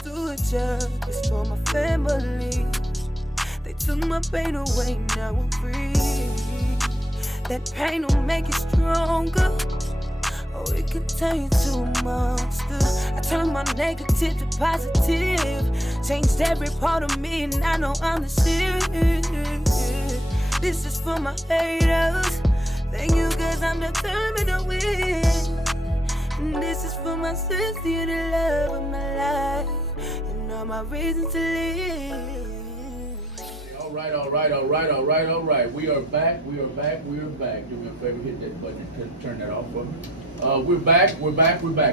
stewardship is for my family. They took my pain away, now I'm free. That pain will make you stronger. Oh, it can turn you to a monster. I turned my negative to positive. Changed every part of me and I know I'm the shit. This is for my haters. Thank you cause I'm determined to win. And this is for my sincere love of my life. And all my reasons to live. All right. We are back. Do me a favor, hit that button and turn that off for me. We're back.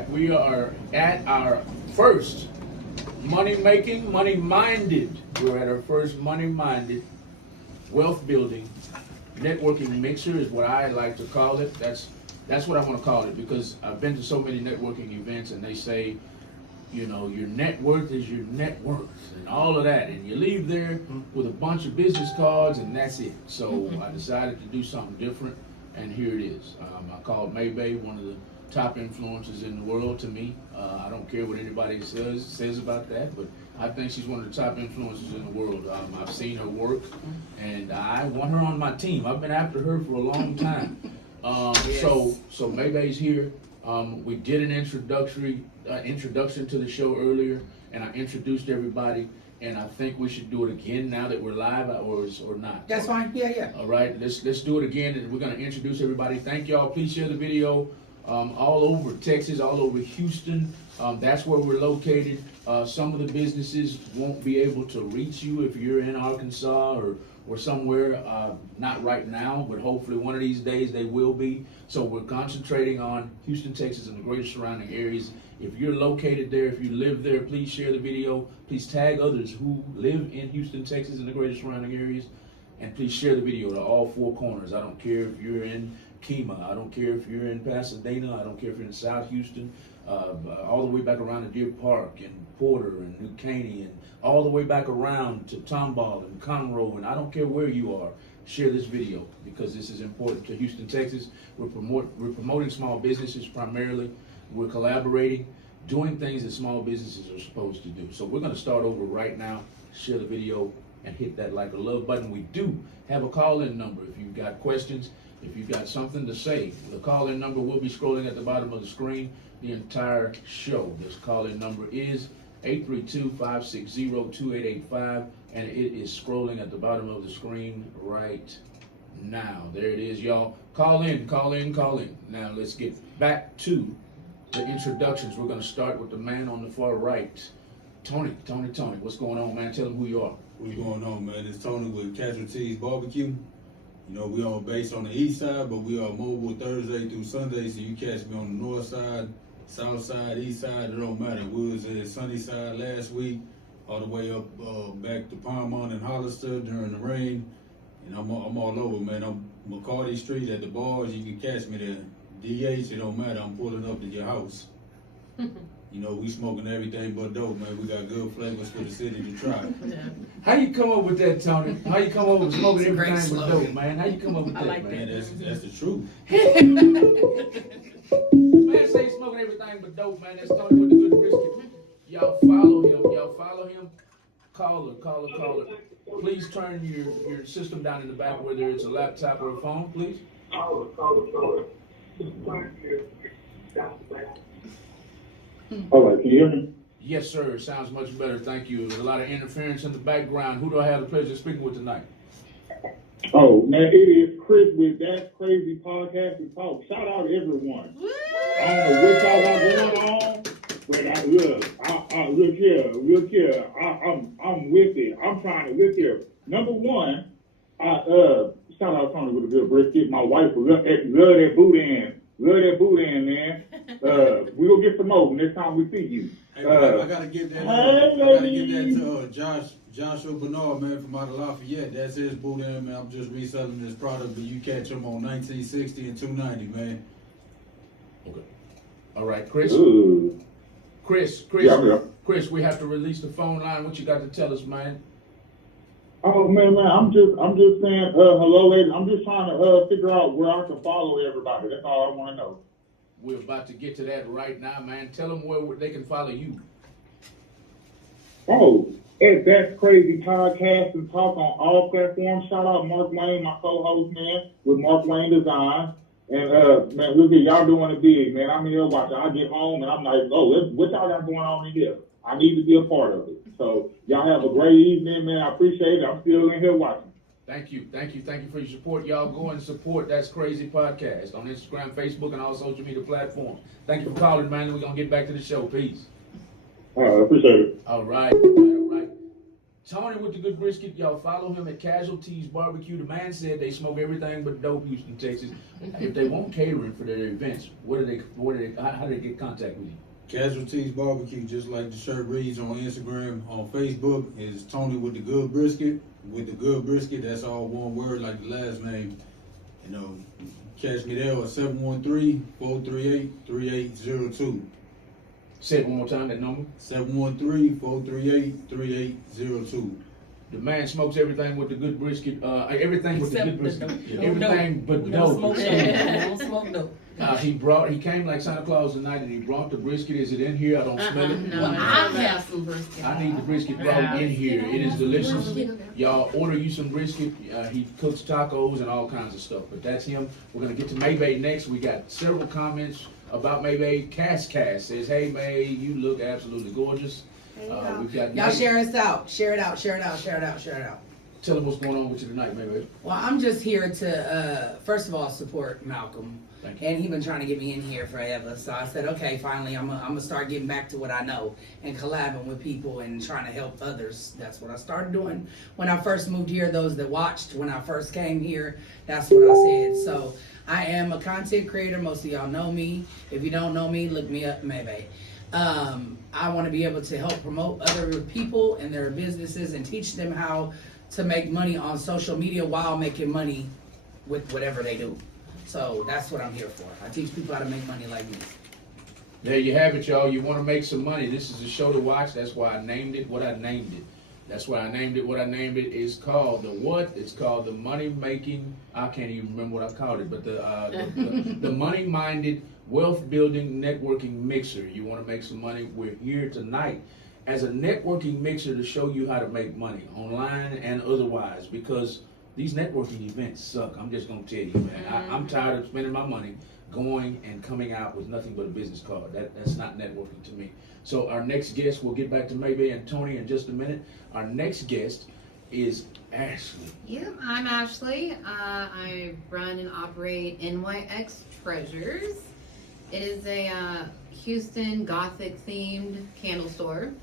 We are at our first money-minded. We're at our first money-minded, wealth-building, networking mixer is what I like to call it. That's what I want to call it because I've been to so many networking events and they say, you know, your net worth is your net worth and all of that. And you leave there with a bunch of business cards and that's it. So I decided to do something different and here it is. I called Mayee one of the top influencers in the world to me. I don't care what anybody says about that, but I think she's one of the top influencers in the world. I've seen her work and I want her on my team. I've been after her for a long time. Yes. So Mayee's here. We did an introduction to the show earlier, and I introduced everybody. And I think we should do it again now that we're live, or not. That's fine. Yeah. All right, let's do it again, and we're gonna introduce everybody. Thank y'all. Please share the video all over Texas, all over Houston. That's where we're located. Some of the businesses won't be able to reach you if you're in Arkansas or somewhere, not right now, but hopefully one of these days they will be. So we're concentrating on Houston, Texas, and the greater surrounding areas. If you're located there, if you live there, please share the video. Please tag others who live in Houston, Texas, and the greater surrounding areas. And please share the video to all four corners. I don't care if you're in Kemah. I don't care if you're in Pasadena. I don't care if you're in South Houston. All the way back around to Deer Park and Porter and New Caney and all the way back around to Tomball and Conroe, and I don't care where you are, share this video because this is important to Houston, Texas. We're promoting small businesses primarily. We're collaborating, doing things that small businesses are supposed to do. So we're going to start over right now. Share the video and hit that like or love button. We do have a call-in number if you've got questions, if you've got something to say. The call-in number will be scrolling at the bottom of the screen the entire show. This call-in number is 832-560-2885, and it is scrolling at the bottom of the screen right now. There it is, y'all. Call in. Now let's get back to the introductions. We're going to start with the man on the far right. Tony, what's going on, man? Tell them who you are. What's going on, man? It's Tony with Tees BBQ. You know, we are based on the east side, but we are mobile Thursday through Sunday, so you catch me on the north side, south side, east side, it don't matter. We was at Sunnyside last week, all the way up back to Palmont and Hollister during the rain. And I'm all over, man. I'm McCarty Street at the bars. You can catch me there. DH, it don't matter. I'm pulling up to your house. You know, we smoking everything but dope, man. We got good flavors for the city to try. How you come up with that, Tony? How you come up with smoking everything but dope, man? How you come up with that, like man? That's the truth. Man say smoking everything but dope, man. That's Tony with the good brisket. Y'all follow him. Call her. Please turn your system down in the back, whether it's a laptop or a phone, please. All right, can you hear me? Yes, sir. It sounds much better. Thank you. There's a lot of interference in the background. Who do I have the pleasure of speaking with tonight? Oh, man, it is Chris with That's Crazy Podcast and Talk. Shout out to everyone. I don't know what y'all got going on, but look here. I'm with it. I'm trying to look here. Number one, shout out Tony with a good brisket. My wife love that boudin. Love that boudin, man. We'll get some more next time we see you. Hey, I gotta give that. I gotta give that to Joshua Bernard, man, from out of Lafayette. That's his boudin, man. I'm just reselling this product, but you catch him on 1960 and 290, man. Okay. All right, Chris. Ooh. Chris, Yeah. Chris, we have to release the phone line. What you got to tell us, man? Oh man, I'm just saying hello, ladies. I'm just trying to figure out where I can follow everybody. That's all I want to know. We're about to get to that right now, man. Tell them where they can follow you. Oh, at That's Crazy Podcast and Talk on all platforms. Shout out Mark Wayne, my co-host, man, with Mark Wayne Design. And, man, look at y'all doing it big, man. I'm here watching. I get home and I'm like, oh, what y'all got going on in here? I need to be a part of it. So y'all have a great evening, man. I appreciate it. I'm still in here watching. Thank you for your support. Y'all go and support That's Crazy Podcast on Instagram, Facebook, and all social media platforms. Thank you for calling, man. We're gonna get back to the show. Peace. I appreciate it. All right. Tony with the good brisket, y'all follow him at Tees BBQ. The man said they smoke everything but dope, Houston, Texas. If they want catering for their events, how do they get in contact with you? Tees BBQ, just like the shirt reads on Instagram. On Facebook is Tony with the good brisket. With the good brisket, that's all one word like the last name. You know, catch me there at 713-438-3802. Say it one more time, that number. 713-438-3802. The man smokes everything with the good brisket. Everything with the good brisket. dope. Everything but We don't dope. smoke dope. Don't smoke dope. He came like Santa Claus tonight and he brought the brisket. Is it in here? I don't smell it. No, I have some brisket. I need the brisket brought in here. It is delicious. Y'all order you some brisket. He cooks tacos and all kinds of stuff. But that's him. We're gonna get to Mayee next. We got several comments about Mayee. Cass says, "Hey May, you look absolutely gorgeous." We've got Y'all share us out. Share it out. Share it out. Share it out. Share it out. Tell them what's going on with you tonight, Mayee. Well, I'm just here to, first of all, support Malcolm. Thank you. And he's been trying to get me in here forever. So I said, okay, finally, I'm gonna start getting back to what I know and collabing with people and trying to help others. That's what I started doing when I first moved here. Those that watched when I first came here, that's what I said. So I am a content creator. Most of y'all know me. If you don't know me, look me up, Mayee. I want to be able to help promote other people and their businesses and teach them how to make money on social media while making money with whatever they do. So that's what I'm here for. I teach people how to make money like me. There you have it, y'all. You want to make some money. This is a show to watch. That's why I named it what I named it. That's why I named it what I named it. It's called the what? It's called the money making. I can't even remember what I called it, but the money minded wealth building networking mixer. You want to make some money? We're here tonight as a networking mixer to show you how to make money online and otherwise, because these networking events suck. I'm just gonna tell you, man. I'm tired of spending my money going and coming out with nothing but a business card. That's not networking to me. So our next guest, we'll get back to Mayee and Tony in just a minute. Our next guest is Ashley. Yeah, I'm Ashley. I run and operate Nix Treasures. It is a Houston Gothic themed candle store.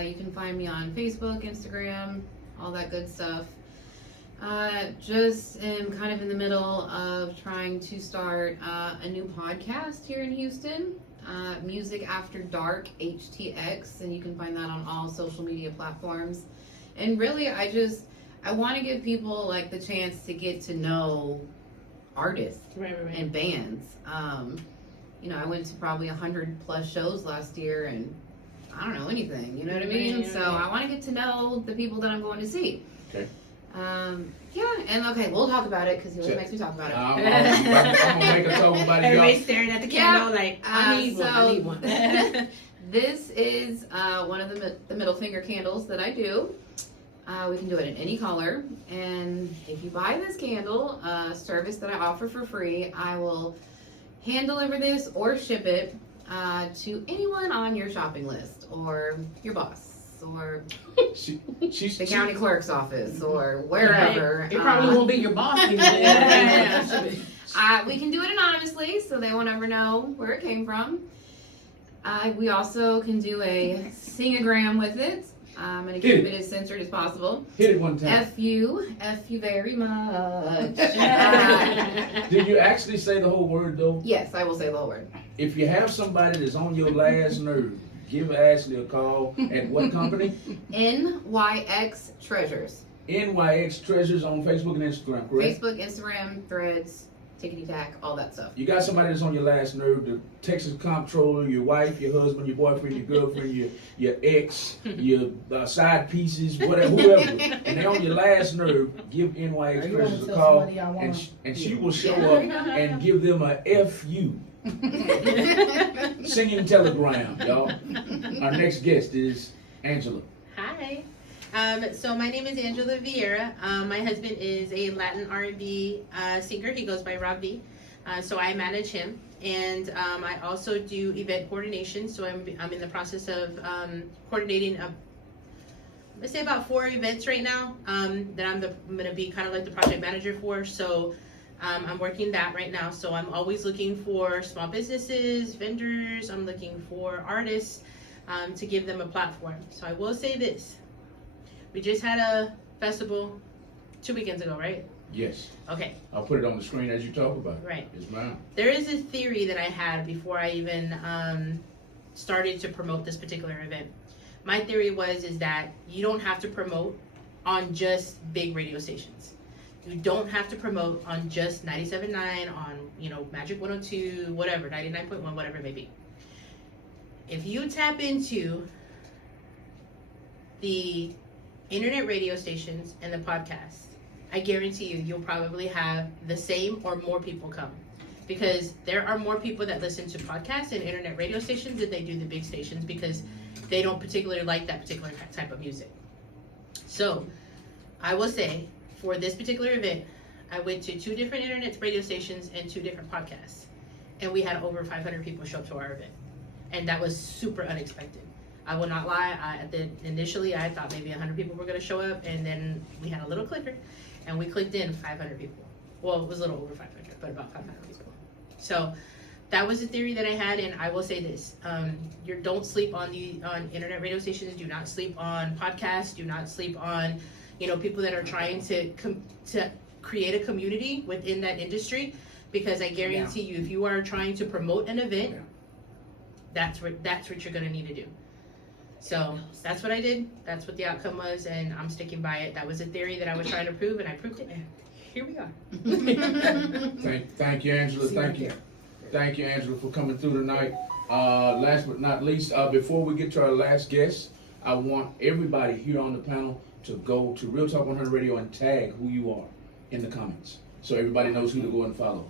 You can find me on Facebook, Instagram, all that good stuff. Just am kind of in the middle of trying to start a new podcast here in Houston, Music After Dark HTX, and you can find that on all social media platforms. And really, I want to give people like the chance to get to know artists and bands. You know, I went to probably 100+ shows last year, and I don't know anything. You know what I mean? So I want to get to know the people that I'm going to see. Okay. Yeah, and okay, we'll talk about it because he always makes me talk about it. I'm gonna make a talk about it, y'all. Everybody's staring at the candle like, I need one. This is one of the middle finger candles that I do. We can do it in any color, and if you buy this candle, a service that I offer for free, I will hand deliver this or ship it to anyone on your shopping list or your boss. Or the county clerk's office, or wherever. It probably won't be your boss anymore. We can do it anonymously, so they won't ever know where it came from. We also can do a sing-a-gram with it. I'm going to keep it as censored as possible. Hit it one time. F you very much. Did you actually say the whole word, though? Yes, I will say the whole word. If you have somebody that's on your last nerve, give Ashley a call at what company? Nix Treasures. Nix Treasures on Facebook and Instagram, correct? Facebook, Instagram, Threads, Tickety-tack, all that stuff. You got somebody that's on your last nerve, the Texas comptroller, your wife, your husband, your boyfriend, your girlfriend, your ex, your side pieces, whatever, whoever, and they're on your last nerve, give Nix Treasures a call, and she will show up and give them a FU. Singing telegram, y'all. Our next guest is Angela. So my name is Angela Vieira. My husband is a Latin R&B singer. He goes by Rob V. So I manage him, and I also do event coordination. So I'm in the process of coordinating let's say about 4 events right now that I'm going to be kind of like the project manager for. So I'm working that right now. So I'm always looking for small businesses, vendors. I'm looking for artists to give them a platform. So I will say this. We just had a festival 2 weekends ago, right? Yes. Okay. I'll put it on the screen as you talk about it. Right. Yes, ma'am. There is a theory that I had before I even started to promote this particular event. My theory is that you don't have to promote on just big radio stations. You don't have to promote on just 97.9, on, Magic 102, whatever, 99.1, whatever it may be. If you tap into the internet radio stations and the podcasts, I guarantee you'll probably have the same or more people come. Because there are more people that listen to podcasts and internet radio stations than they do the big stations, because they don't particularly like that particular type of music. So, I will say, for this particular event, I went to 2 different internet radio stations and 2 different podcasts. And we had over 500 people show up to our event. And that was super unexpected. I will not lie, initially I thought maybe 100 people were going to show up, and then we had a little clicker, and we clicked in 500 people. Well, it was a little over 500, but about 500 people. So that was a theory that I had, and I will say this: don't sleep on internet radio stations. Do not sleep on podcasts. Do not sleep on, people that are trying to create a community within that industry. Because I guarantee you, if you are trying to promote an event, that's what you're gonna need to do. So that's what I did. That's what the outcome was, and I'm sticking by it. That was a theory that I was trying to prove, and I proved it. And here we are. Thank you, Angela. Thank you, Angela, for coming through tonight. Last but not least, before we get to our last guest, I want everybody here on the panel to go to Real Talk 100 Radio and tag who you are in the comments, so everybody knows who to go and follow.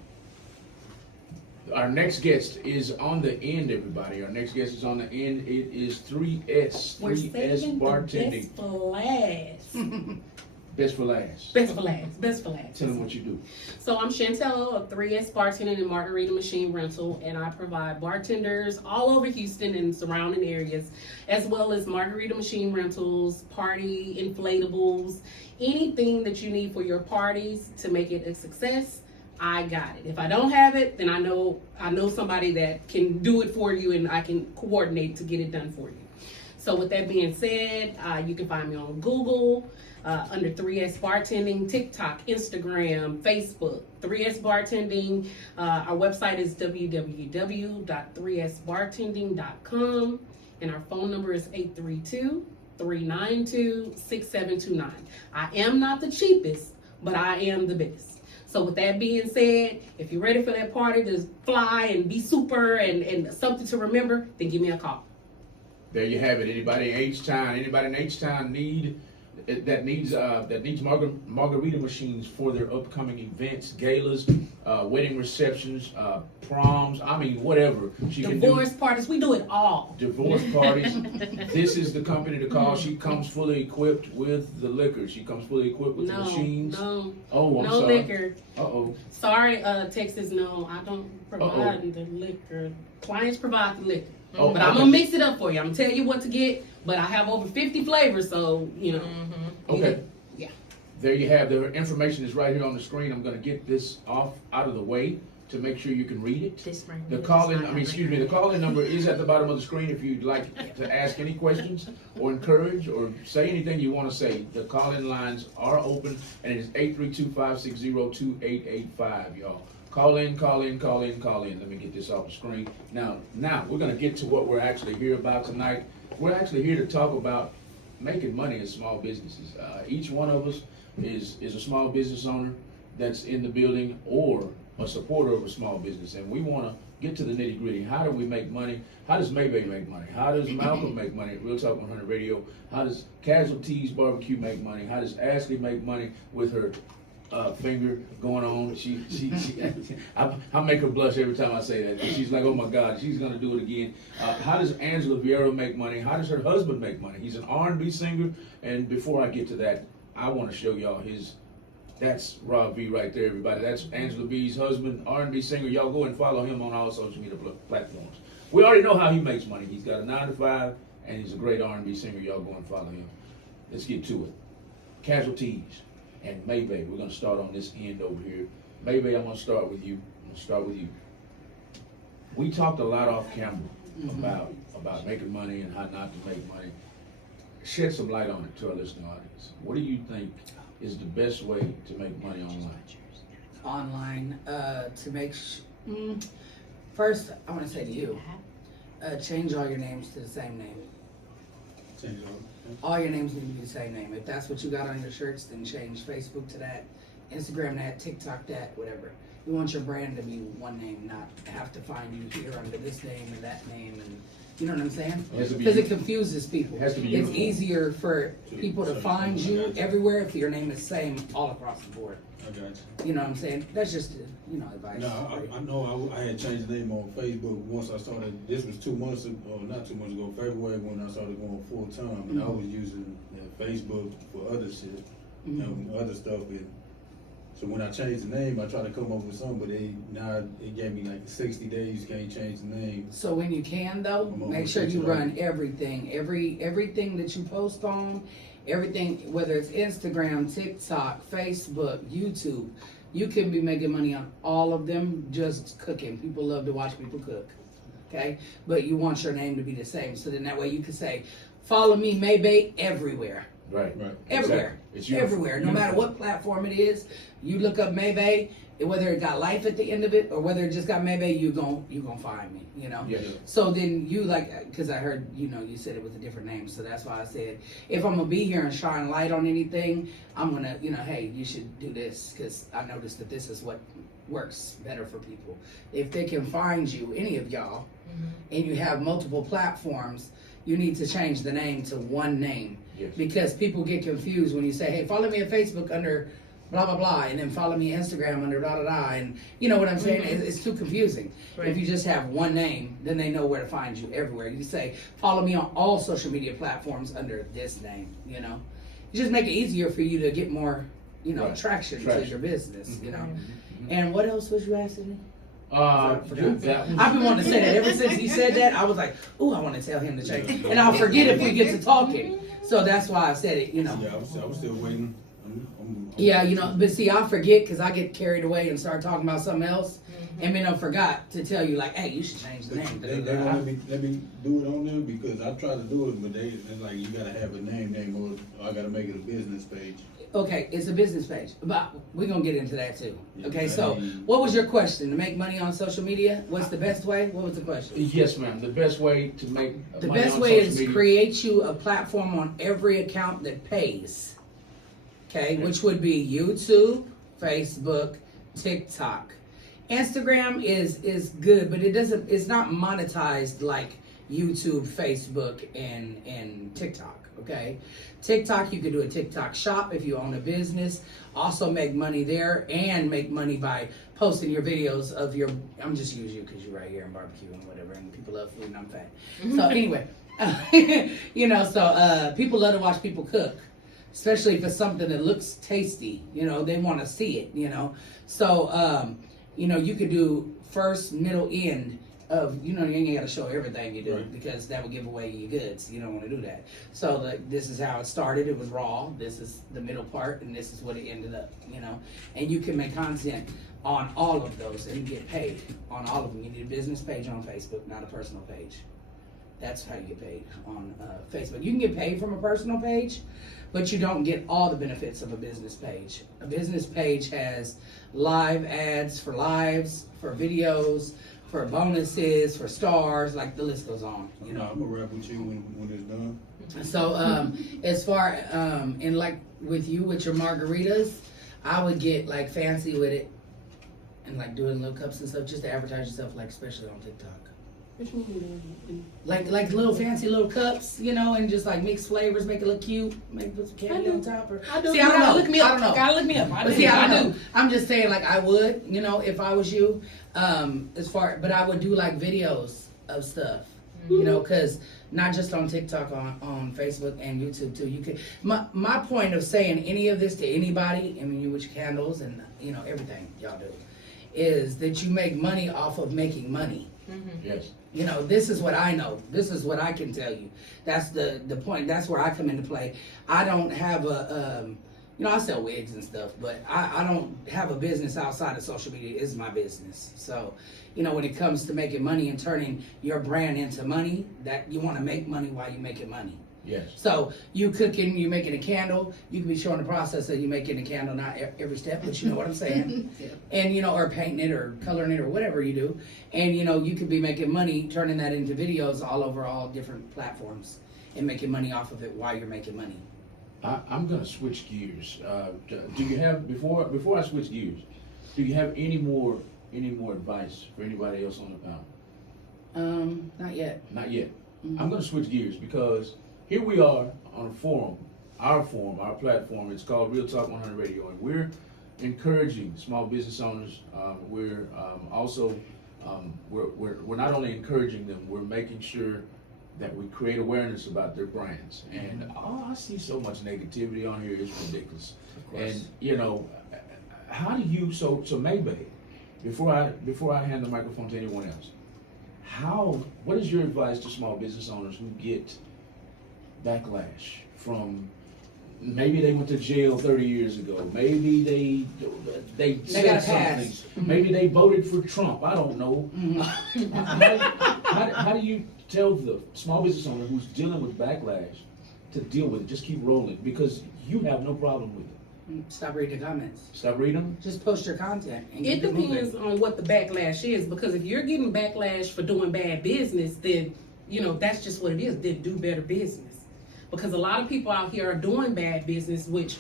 Our next guest is on the end, everybody. Our next guest is on the end. It is 3S. We're 3S saving Bartending. the best for last. Best for last. Best for last. Best for last. Tell them what you do. So I'm Shantel of 3S Bartending and Margarita Machine Rental, and I provide bartenders all over Houston and surrounding areas, as well as margarita machine rentals, party inflatables, anything that you need for your parties to make it a success. I got it. If I don't have it, then I know somebody that can do it for you, and I can coordinate to get it done for you. So with that being said, you can find me on Google under 3S Bartending, TikTok, Instagram, Facebook, 3S Bartending. Our website is www.3sbartending.com, and our phone number is 832-392-6729. I am not the cheapest, but I am the best. So with that being said, if you're ready for that party to fly and be super and something to remember, then give me a call. There you have it. Anybody in H-Town needs margarita machines for their upcoming events, galas, wedding receptions, proms, whatever. Divorce parties, we do it all. Divorce parties. This is the company to call. She comes fully equipped with the liquor. She comes fully equipped with the machines. No sorry. liquor. Sorry, Texas, no, I don't provide the liquor. Clients provide the liquor. But I'm going to mix it up for you. I'm going to tell you what to get, but I have over 50 flavors, so, Okay. Yeah. There you have the information is right here on the screen. I'm going to get this out of the way to make sure you can read it. The call-in number is at the bottom of the screen if you'd like to ask any questions or encourage or say anything you want to say. The call-in lines are open, and it is 832-560-2885, y'all. Call in. Let me get this off the screen. Now we're going to get to what we're actually here about tonight. We're actually here to talk about making money in small businesses. Each one of us is a small business owner that's in the building or a supporter of a small business, and we want to get to the nitty gritty. How do we make money? How does Mayee make money? How does Malcolm make money at Real Talk 100 Radio? How does Tees BBQ make money? How does Ashley make money with her finger going on. I make her blush every time I say that. She's like, oh my God, she's gonna do it again. How does Angela Vieira make money? How does her husband make money? He's an R&B singer. And before I get to that, I want to show y'all that's Rob V right there, everybody. That's Angela B's husband, R&B singer. Y'all go and follow him on all social media platforms. We already know how he makes money. He's got a 9-to-5, and he's a great R&B singer. Y'all go and follow him. Let's get to it. Casualties and Mayee. We're gonna start on this end over here. Mayee, I'm gonna start with you. We talked a lot off camera about making money and how not to make money. Shed some light on it to our listening audience. What do you think is the best way to make money online? First, I want to say to you, change all your names to the same name. Change All your names need to be the same name. If that's what you got on your shirts, then change Facebook to that, Instagram that, TikTok that, whatever. You want your brand to be one name, not have to find you here under this name and that name, and you know what I'm saying? Because it confuses people. Has to be It's uniform. easier for people to find you everywhere if your name is same all across the board. I got you. You know what I'm saying? That's just advice. No, I know I had changed the name on Facebook once I started. This was 2 months ago, not 2 months ago, February, when I started going full time, and I was using Facebook for other shit, other stuff. And so when I changed the name, I tried to come up with something, but now it gave me like 60 days. You can't change the name. So when you can though, make sure you run everything that you post on, everything, whether it's Instagram, TikTok, Facebook, YouTube. You can be making money on all of them just cooking. People love to watch people cook, okay? But you want your name to be the same, so then that way you can say, follow me, Mayee, everywhere. Right. Everywhere. Exactly. It's uniform. Everywhere. No matter what platform it is, you look up Mayee, and whether it got life at the end of it or whether it just got Mayee, you gonna find me, you know? Yeah. So then you because I heard, you said it with a different name, so that's why I said, if I'm gonna be here and shine light on anything, I'm gonna, hey, you should do this, because I noticed that this is what works better for people. If they can find you, any of y'all, and you have multiple platforms, you need to change the name to one name. Yes. Because people get confused when you say, hey, follow me on Facebook under blah, blah, blah, and then follow me on Instagram under blah, blah, blah, and you know what I'm saying? It's too confusing. Right. If you just have one name, then they know where to find you everywhere. You say, follow me on all social media platforms under this name, You just make it easier for you to get more, Right. traction to your business, And what else was you asking me? That was- I've been wanting to say that ever since he said that. I was like, ooh, I want to tell him to change. And I'll forget if we get to talking. So that's why I said it, Yeah, I was still waiting. Yeah, but see, I forget because I get carried away and start talking about something else. And then I forgot to tell you, like, hey, you should change the name. They don't let me do it on them because I tried to do it, but they're like, you gotta have a name, or I gotta make it a business page. Okay, it's a business page, but we're gonna get into that too. Yeah, Okay, so what was your question? To make money on social media? What's the best way? What was the question? Yes, ma'am. The best way to make The money best on way social is media. create you a platform on every account that pays. Okay, which would be YouTube, Facebook, TikTok. Instagram is good, but it's not monetized like YouTube, Facebook, and TikTok. Okay, TikTok, you could do a TikTok shop if you own a business. Also make money there and make money by posting your videos of your. I'm just using you because you're right here in barbecue and whatever, and people love food and I'm fat. So anyway, people love to watch people cook, especially if it's something that looks tasty. They want to see it. So you could do first, middle, end. You ain't got to show everything you do, Right. because that would give away your goods. You don't want to do that. So this is how it started. It was raw. This is the middle part, and this is what it ended up. And you can make content on all of those and get paid on all of them. You need a business page on Facebook, not a personal page. That's how you get paid on Facebook. You can get paid from a personal page, but you don't get all the benefits of a business page. A business page has live ads for lives, for videos, for bonuses, for stars, like the list goes on. I'm gonna rap with you when it's done. So as far and like with you with your margaritas, I would get like fancy with it and like doing little cups and stuff just to advertise yourself, like especially on TikTok. Which one? Like little fancy little cups, you know, and just like mix flavors, make it look cute, maybe put some candy on top. Or I do. See, I don't know. Look me up. I don't know. Gotta look me up. But see, I don't know. I'm just saying, like, I would, you know, if I was you, but I would do like videos of stuff, you know, because not just on TikTok, on Facebook and YouTube too. You could. My point of saying any of this to anybody, I mean, you with your candles and you know everything y'all do, is that you make money off of making money. Yes. You know, this is what I know. This is what I can tell you. That's the point. That's where I come into play. I don't have you know, I sell wigs and stuff, but I don't have a business outside of social media. It's my business. So, you know, when it comes to making money and turning your brand into money, that you want to make money while you're making money. Yes. So you cooking, you making a candle, you can be showing the process of you making a candle, not every step, but you know what I'm saying. And you know, or painting it or coloring it or whatever you do. And you know, you could be making money, turning that into videos all over all different platforms and making money off of it while you're making money. I'm gonna switch gears. Do you have before I switch gears? Do you have any more advice for anybody else on the panel? Not yet. Not yet. Mm-hmm. I'm gonna switch gears because here we are on a forum, our platform. It's called Real Talk 100 Radio, and we're encouraging small business owners. We're also we're not only encouraging them, we're making sure that we create awareness about their brands. And I see so much negativity on here, it's ridiculous. And you know, how do you so Mayee, before I hand the microphone to anyone else, what is your advice to small business owners who get backlash from maybe they went to jail 30 years ago, maybe they said something, maybe they voted for Trump, I don't know. How do you tell the small business owner who's dealing with backlash to deal with it, just keep rolling, because you have no problem with it? Stop reading the comments. Stop reading them? Just post your content. And It keep it moving. depends on what the backlash is, because if you're getting backlash for doing bad business, then you know that's just what it is. Then do better business, because a lot of people out here are doing bad business. Which,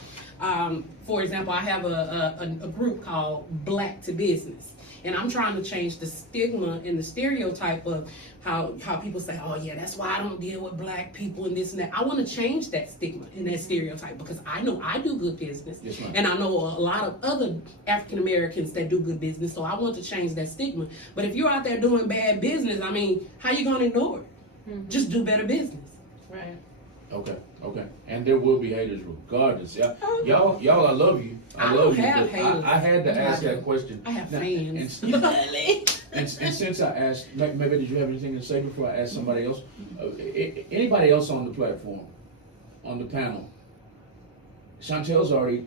for example, I have a group called Black to Business, and I'm trying to change the stigma and the stereotype of how people say, oh yeah, that's why I don't deal with black people and this and that. I want to change that stigma and that stereotype, because I know I do good business. Yes, ma'am. And I know a lot of other African Americans that do good business, so I want to change that stigma. But if you're out there doing bad business, I mean, how you gonna ignore it? Just do better business. Right. Okay. And there will be haters regardless. Y'all, I love you. I love don't you. have but haters. I had to ask that question. I have Now, fans. And since I asked, maybe did you have anything to say before I ask somebody else? Anybody else on the platform, on the panel? Shantel's already.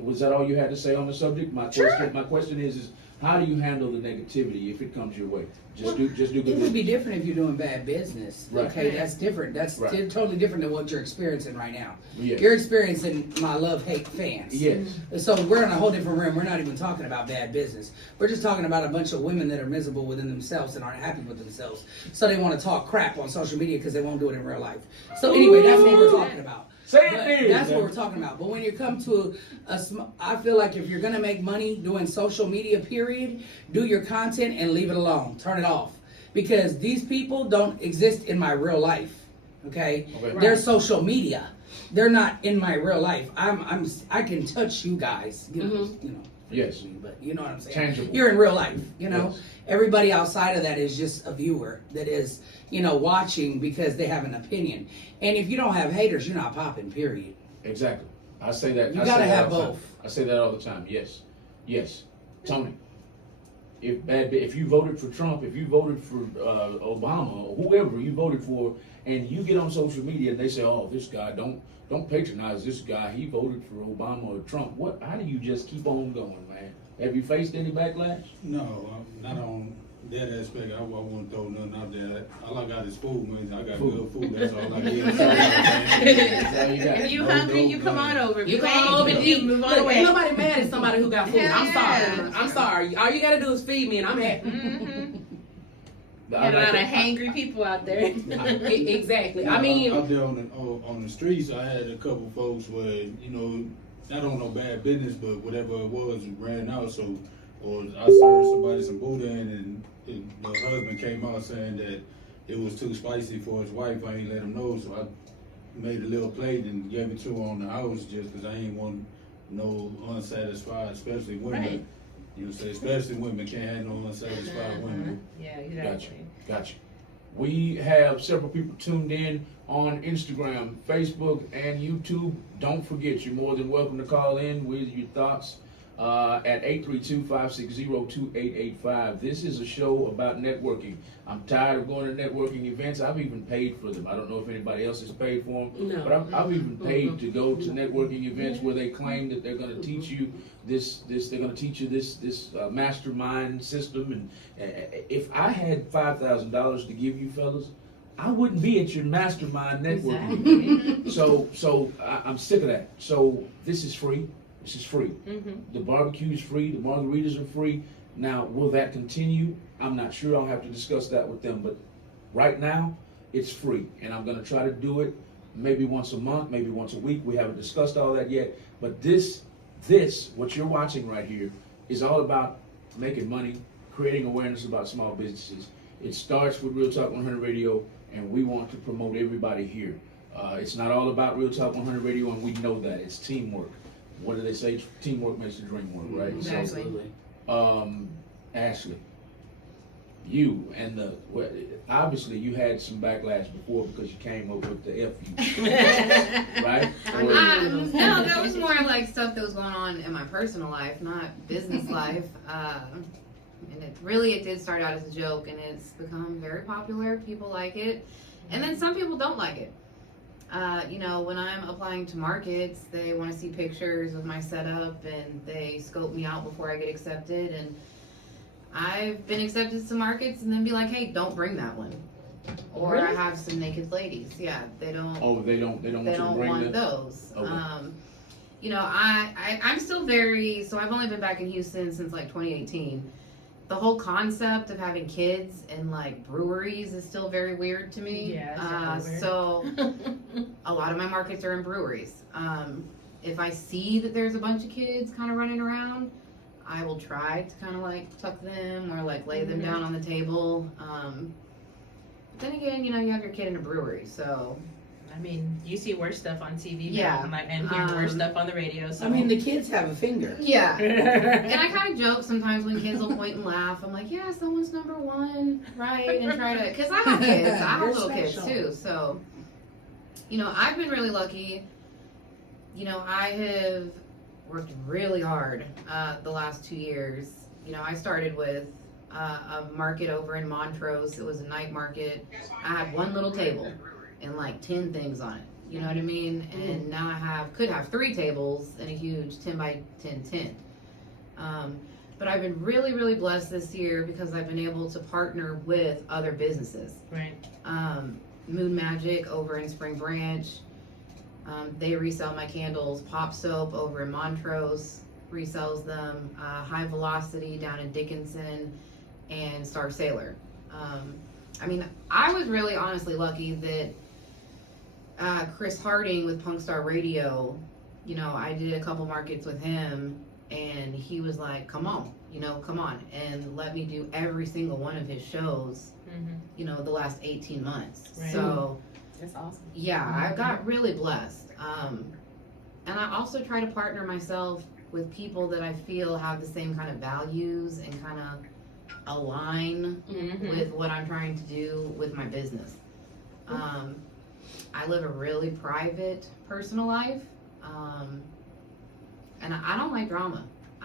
Was that all you had to say on the subject? My question is how do you handle the negativity if it comes your way? Just do good It would business. be different if you're doing bad business. Right. Okay, that's different. That's Right. totally different than what you're experiencing right now. Yes. You're experiencing my love-hate fans. Yes. So we're in a whole different room. We're not even talking about bad business. We're just talking about a bunch of women that are miserable within themselves and aren't happy with themselves. So they want to talk crap on social media because they won't do it in real life. So anyway, that's what we're talking about. Say it But then. that's what we're talking about. But when you come to I feel like if you're gonna make money doing social media, period, do your content and leave it alone. Turn it off, because these people don't exist in my real life. Okay, Okay. they're social media. They're not in my real life. I can touch you guys. You know. Yes. But you know what I'm saying. Tangible. You're in real life. You know. Yes. Everybody outside of that is just a viewer that is, watching because they have an opinion. And if you don't have haters, you're not popping, period. Exactly. I say that. You I gotta say that have all the time. both. I say that all the time. Yes. Tony, if you voted for Trump, if you voted for Obama, or whoever you voted for, and you get on social media and they say, "Oh, this guy, don't patronize this guy. He voted for Obama or Trump." How do you just keep on going, man? Have you faced any backlash? No, not on that aspect. I won't throw nothing out there. All I got is food, man. I got Food. good food. That's all I get. That's all you got. If you hungry, you come on over. If You you come ain't, on over and eat. move on Look, away. ain't nobody mad at somebody who got food. Hell I'm yeah. sorry. I'm sorry. All you gotta do is feed me, and I'm happy. Got a lot of hangry people out there. Exactly. I mean, out there on the streets, I had a couple folks where not on no bad business, but whatever it was ran out. So or I served somebody some boudin and the husband came out saying that it was too spicy for his wife. I ain't let him know, so I made a little plate and gave it to her on the house just because I ain't want no unsatisfied, especially women. Right. You know what I'm saying? Especially women can't have no unsatisfied women. Yeah, Gotcha. exactly. Gotcha. We have several people tuned in on Instagram, Facebook, and YouTube. Don't forget, you're more than welcome to call in with your thoughts at 832-560-2885. This is a show about networking. I'm tired of going to networking events. I've even paid for them. I don't know if anybody else has paid for them, No. but I've even paid to go to networking events where they claim that they're going to teach you this mastermind system. And if I had $5,000 to give you fellas, I wouldn't be at your mastermind networking. Exactly. So I'm sick of that. So this is free. This is free. Mm-hmm. The barbecue is free. The margaritas are free. Now, will that continue? I'm not sure. I'll have to discuss that with them. But right now, it's free. And I'm going to try to do it maybe once a month, maybe once a week. We haven't discussed all that yet. But this, what you're watching right here, is all about making money, creating awareness about small businesses. It starts with Real Talk 100 Radio, and we want to promote everybody here. It's not all about Real Talk 100 Radio, and we know that. It's teamwork. What do they say? Teamwork makes the dream work, right? Exactly. So, Ashley, you and obviously you had some backlash before because you came up with the F you, right? No, that was more like stuff that was going on in my personal life, not business life. And it did start out as a joke, and it's become very popular. People like it, and then some people don't like it. When I'm applying to markets, they want to see pictures of my setup, and they scope me out before I get accepted. And I've been accepted to markets, and then be like, "Hey, don't bring that one." Or Really? I have some naked ladies. Yeah, they don't. Oh, they don't They want you to don't bring want that? those. Okay. I'm still so I've only been back in Houston since like 2018. The whole concept of having kids in like breweries is still very weird to me. Yeah, it's definitely weird. So a lot of my markets are in breweries. If I see that there's a bunch of kids kind of running around, I will try to kind of like tuck them or like lay them down on the table. But then again, you have your kid in a brewery, so. I mean, you see worse stuff on TV Yeah. now, and hear worse stuff on the radio. So. I mean, the kids have a finger. Yeah. And I kind of joke sometimes when kids will point and laugh. I'm like, yeah, someone's number one, right? And try to, because I have kids. I have You're little kids special. too. So, I've been really lucky. I have worked really hard the last 2 years. I started with a market over in Montrose. It was a night market. I had one little table and like 10 things on it. You know what I mean? And now I could have 3 tables and a huge 10 by 10 tent. But I've been really, really blessed this year because I've been able to partner with other businesses. Right. Moon Magic over in Spring Branch. They resell my candles. Pop Soap over in Montrose resells them. High Velocity down in Dickinson, and Star Sailor. I was really honestly lucky that Chris Harding with Punk Star Radio, I did a couple markets with him, and he was like, come on, and let me do every single one of his shows, the last 18 months. Right. So, That's awesome. yeah, I got really blessed. And I also try to partner myself with people that I feel have the same kind of values and kind of align with what I'm trying to do with my business. I live a really private personal life, and I don't like drama.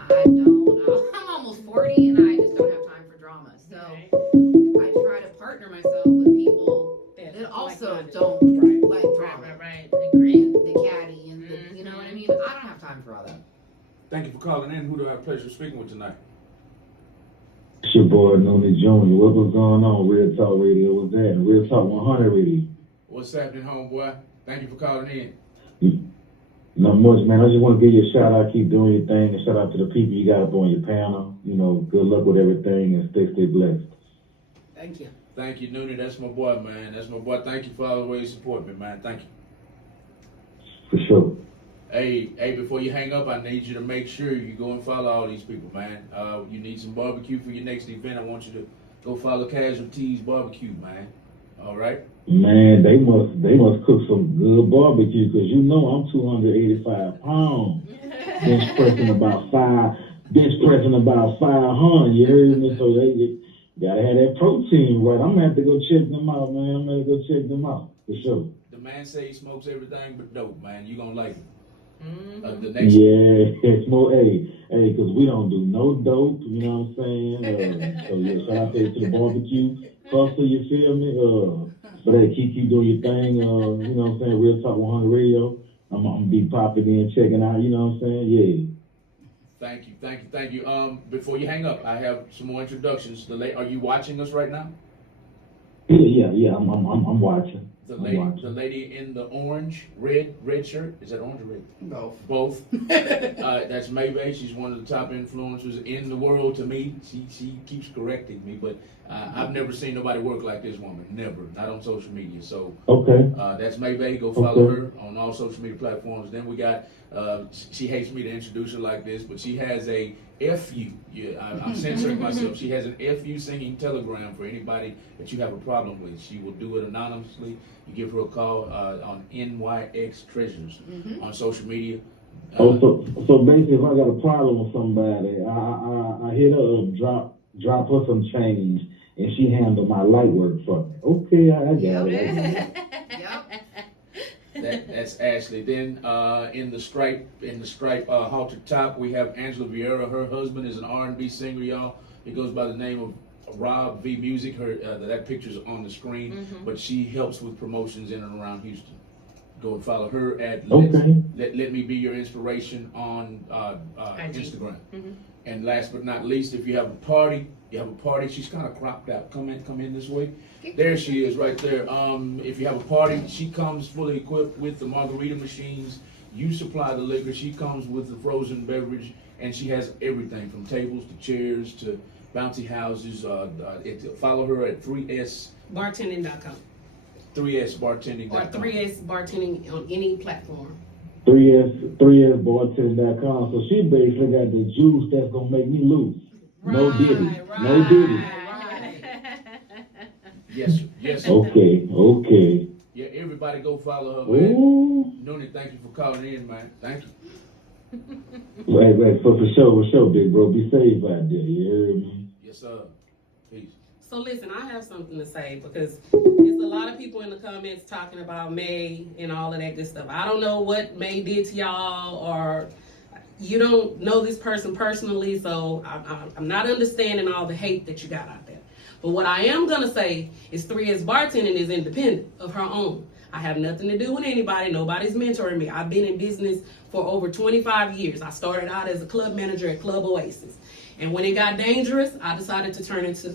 I'm almost 40 and I just don't have time for drama. So I try to partner myself with people that also don't like drama. Right. Agree. And the caddy and the, you know what I mean? I don't have time for all that. Thank you for calling in. Who do I have pleasure of speaking with tonight? It's your boy, Noni Jr. What's going on? Real Talk Radio was that. Real Talk 100 Radio. What's happening, homeboy? Thank you for calling in. Not much, man. I just want to give you a shout out. Keep doing your thing. And shout out to the people you got up on your panel. Good luck with everything and stay blessed. Thank you. Thank you, Noonie. That's my boy, man. That's my boy. Thank you for all the ways you support me, man. Thank you. For sure. Hey, before you hang up, I need you to make sure you go and follow all these people, man. You need some barbecue for your next event. I want you to go follow Tees BBQ, man. All right? Man, they must cook some good barbecue because you know I'm 285 pounds. Bench pressing about 500. You heard me? So they gotta have that protein right. I'm gonna have to go check them out, man. I'm gonna go check them out for sure. The man say he smokes everything but dope, man. You gonna like it. Mm-hmm. The next Yeah, smoke. Hey, because we don't do no dope. You know what I'm saying? So yeah, shout out to the barbecue hustle. You feel me? But hey, keep doing your thing. You know what I'm saying? Real Talk 100 Radio. I'm gonna be popping in, checking out. You know what I'm saying? Yeah. Thank you. Before you hang up, I have some more introductions. Are you watching us right now? Yeah. I'm watching. The lady in the red shirt. Is that orange or red? Both. That's Mayee. She's one of the top influencers in the world to me. She keeps correcting me, but I've never seen nobody work like this woman. Never. Not on social media. So that's Mayee. Go follow her on all social media platforms. Then we got. She hates me to introduce her like this, but she has a FU. I'm censoring myself. She has an FU singing telegram for anybody that you have a problem with. She will do it anonymously. You give her a call on Nix Treasures on social media. So basically, if I got a problem with somebody, I hit her up, drop her some change, and she handle my light work for me. Okay, I got it. That's Ashley. Then in the stripe halter top, we have Angela Vieira. Her husband is an R&B singer, y'all. He goes by the name of Rob V Music. That picture's on the screen, but she helps with promotions in and around Houston. Go and follow her at Let Me Be Your Inspiration on Instagram. And last but not least, if you have a party, she's kind of cropped out. Come in this way. There she is right there. If you have a party, she comes fully equipped with the margarita machines. You supply the liquor. She comes with the frozen beverage, and she has everything from tables to chairs to bouncy houses. Follow her at 3S Bartending.com. 3S Bartending. Or 3S Bartending on any platform. 3S Bartending.com. So she basically got the juice that's gonna make me loose. No diddy. No diddy. Yes. Okay. Yeah, everybody go follow her, man. Ooh. Noonie, thank you for calling in, man. Thank you. Right. For sure, big bro. Be safe out there. You heard me? Yes, sir. Peace. So listen, I have something to say because there's a lot of people in the comments talking about Mayee and all of that good stuff. I don't know what Mayee did to y'all, or you don't know this person personally, so I'm not understanding all the hate that you got out there. But what I am going to say is 3S Bartending is independent of her own. I have nothing to do with anybody. Nobody's mentoring me. I've been in business for over 25 years. I started out as a club manager at Club Oasis. And when it got dangerous, I decided to turn it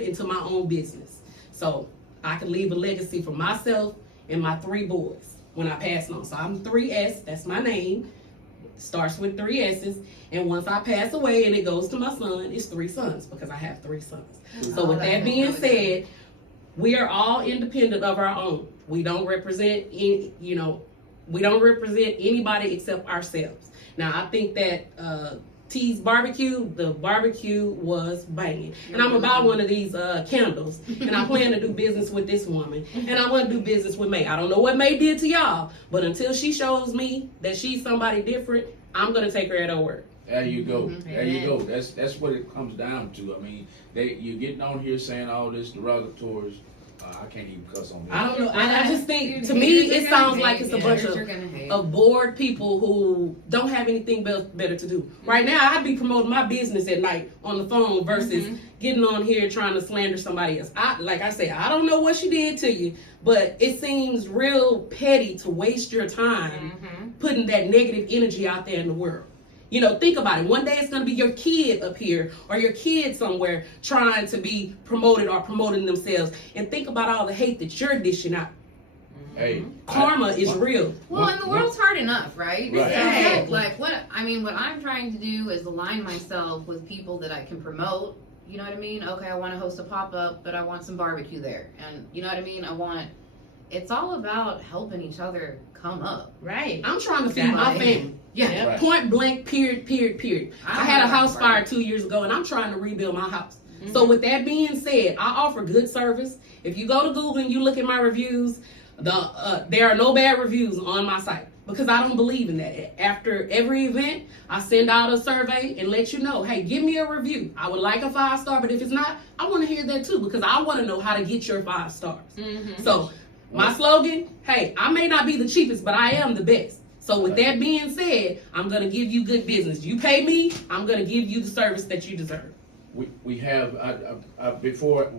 into my own business. So I could leave a legacy for myself and my 3 boys when I pass on. So I'm 3S, that's my name. Starts with 3 S's, and once I pass away and it goes to my son, it's 3 sons because I have 3 sons. So with that being said, we are all independent of our own. We don't represent anybody except ourselves. Now I think that Tees BBQ, the barbecue was banging. And I'm gonna buy one of these candles, and I plan to do business with this woman, and I want to do business with Mayee. I don't know what Mayee did to y'all, but until she shows me that she's somebody different, I'm gonna take her at her word. There you go. There you go. That's what it comes down to. I mean, you're getting on here saying all this derogatories. I can't even cuss on this. I don't know. I just think, to me, it sounds like it's a bunch of bored people who don't have anything better to do. Right now, I'd be promoting my business at night on the phone versus getting on here trying to slander somebody else. Like I say, I don't know what she did to you, but it seems real petty to waste your time putting that negative energy out there in the world. You know, think about it. One day it's going to be your kid up here or your kid somewhere trying to be promoted or promoting themselves. And think about all the hate that you're dishing out. Hey, Karma is real. Well, and the world's hard enough, right? Right. So, like, what I'm trying to do is align myself with people that I can promote. You know what I mean? Okay, I want to host a pop-up, but I want some barbecue there. And you know what I mean? it's all about helping each other come up. Right. I'm trying to feed my family. Yeah, Right. point blank, period. I had a house fire 2 years ago, and I'm trying to rebuild my house. So with that being said, I offer good service. If you go to Google and you look at my reviews, there are no bad reviews on my site because I don't believe in that. After every event, I send out a survey and let you know, hey, give me a review. I would like a 5-star, but if it's not, I want to hear that too because I want to know how to get your 5 stars. So my slogan, hey, I may not be the cheapest, but I am the best. So with that being said, I'm going to give you good business. You pay me, I'm going to give you the service that you deserve. We have before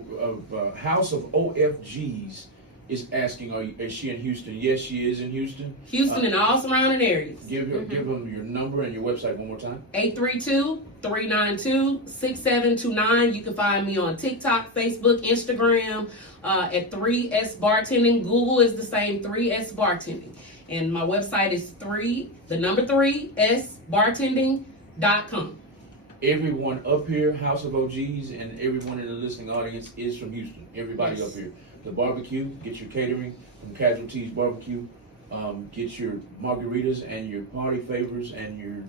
House of OFGs is asking, is she in Houston? Yes, she is in Houston. Houston and all surrounding areas. Give them your number and your website one more time. 832-392-6729. You can find me on TikTok, Facebook, Instagram at 3S Bartending. Google is the same, 3S Bartending. And my website is 3S Bartending.com. Everyone up here, House of OGs, and everyone in the listening audience is from Houston. Everybody up here. The barbecue, get your catering from Casual Tees BBQ. Get your margaritas and your party favors and your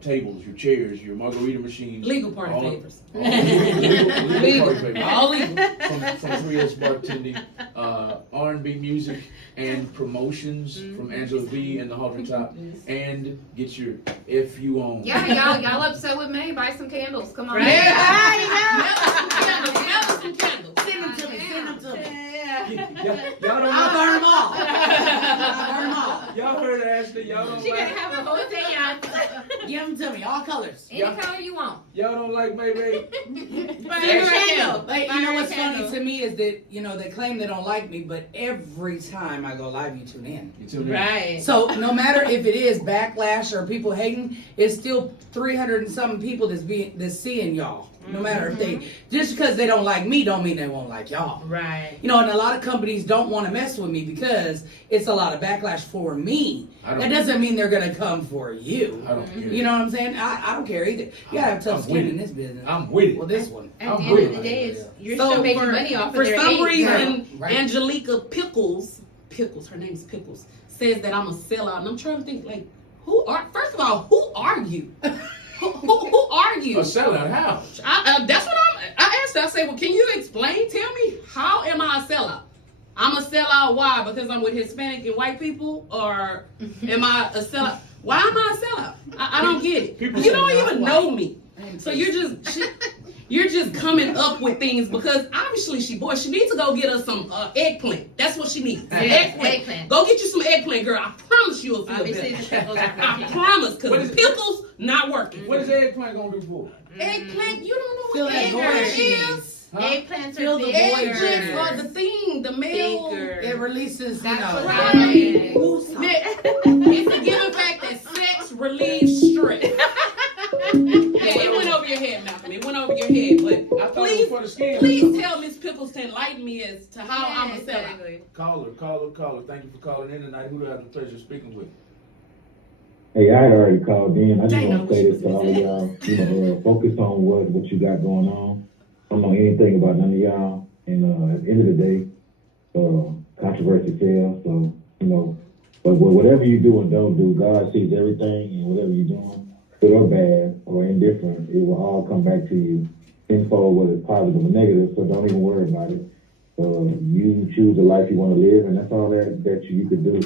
tables, your chairs, your margarita machines. Legal party favors. Legal party favors. All legal. From 3S Bartending, R&B music and promotions from Angela V and the Halter Top, and get your FU on. Yeah, y'all upset with Mayee? Buy some candles. Come on. Right. Some candles. Send them to me. Y'all don't I'll know. burn them all. I'll burn them all. Y'all heard Ashley. Y'all don't She gonna like. have a whole day on. Give them to me, all colors. Any color you want. Y'all don't like Mayee. Burn your candle. But you Burn know your what's funny candle. to me is that, they claim they don't like me, but every time I go live, you tune in. You tune in. Right. So no matter if it is backlash or people hating, it's still 300 and something people that's seeing y'all. No matter if they, just because they don't like me don't mean they won't like y'all. Right. And a lot of companies don't want to mess with me because it's a lot of backlash for me. That doesn't mean they're going to come for you. I don't care. You know what I'm saying? I don't care either. You gotta have tough I'm skin with in it. this business. I'm with it. Well, this one. At the I'm end with of the it. day, you're So still making for- money off for of their some hate. reason, Right. Angelica Pickles, her name's Pickles, says that I'm a sellout, and I'm trying to think first of all, who are you? who are you? A sellout? How? That's what I asked her. I said, well, can you explain? Tell me, how am I a sellout? I'm a sellout. Why? Because I'm with Hispanic and white people, or am I a sellout? Why am I a sellout? I don't get it. People You say don't not even white. know me, so you're just coming up with things because obviously she needs to go get us some eggplant. That's what she needs. Eggplant. Go get you some eggplant, girl. I promise you'll feel Obviously, the better. pickles are I working. promise, What because is it? pickles not working. What is eggplant gonna do for? Eggplant, you don't know Feel what that eggplant void is? she needs. Huh? Eggplants Feel are the bigger. void. Eggplants are the thing, the male. Bigger. It releases, That's what Right. It's a given fact that sex relieves stress. Yeah, it went over your head, Malcolm. It went over your head, but I thought it was for the skin. please tell Miss Pickles to enlighten me as to how I'm a sellout. Exactly. Caller. Thank you for calling in tonight. Who do I have the pleasure of speaking with? Hey, I had already called in. I just Dang, I want to wish say it this to was all of y'all. Focus on what you got going on. I don't know anything about none of y'all. And at the end of the day, controversy fails. So, but whatever you do and don't do, God sees everything. And whatever you're doing, good or bad or indifferent, it will all come back to you tenfold, whether it's positive or negative. So don't even worry about it. You choose the life you want to live, and that's all that you could do.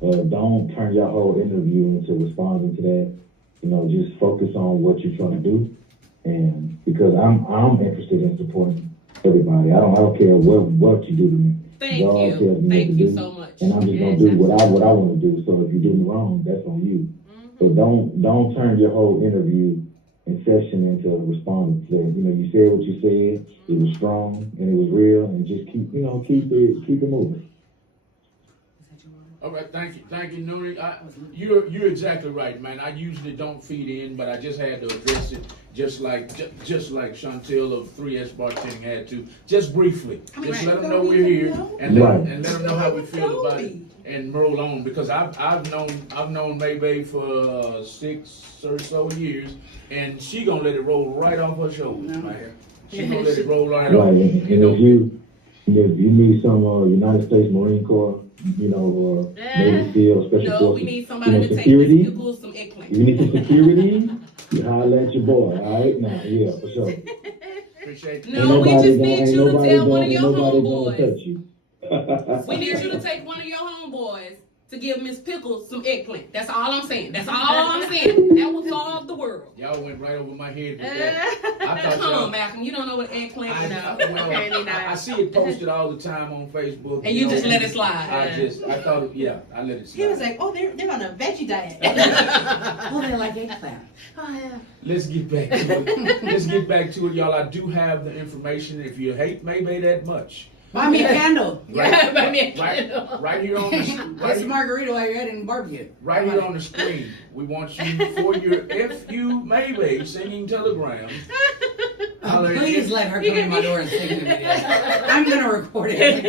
Don't turn your whole interview into responding to that. Just focus on what you're trying to do, and because I'm interested in supporting everybody. I don't care what you do to me. Thank God you. tells me what Thank to you do, so much. and I'm just gonna do what I want to do. So if you do me wrong, that's on you. So don't turn your whole interview and session into responding to that. You said what you said. It was strong and it was real, and just keep it moving. All right, thank you, Nuri. You're exactly right, man. I usually don't feed in, but I just had to address it, just like Shantel of 3S Bartending had to, just briefly. Just let them know we're here and let them know how we feel about it and roll on. Because I've known Mayee for 6 or so years, and she gonna let it roll right off her shoulders, man. She gonna let it roll right off. Right, and if If you need some United States Marine Corps, or Navy SEAL, Special No, Forces, we need somebody to take security. these pickles, some eggplant. You need some security, you holler at your boy, all right? Now, yeah, for sure. Appreciate it. No, we just need you to tell one of your homeboys. Touch you. We need you to take one of your homeboys to give Miss Pickles some eggplant. That's all I'm saying. That's all I'm saying. That will solve the world. Y'all went right over my head with that. I thought Come y'all. on, Malcolm. You don't know what eggplant is. apparently not. I see it posted all the time on Facebook. And you just let it slide. I thought, I let it slide. He was like, oh, they're on a veggie diet. Oh, they like eggplant. Oh, yeah. Let's get back to it. Let's get back to it, y'all. I do have the information. If you hate Mayee that much, Buy me a candle. Yeah, buy me a right, candle. right here on the Get some margarita while you're at it and barbecue. right here on the screen. We want you for your FU Mayee singing telegrams. Holler at Please you. let her come in my door and sing to me. I'm gonna record it.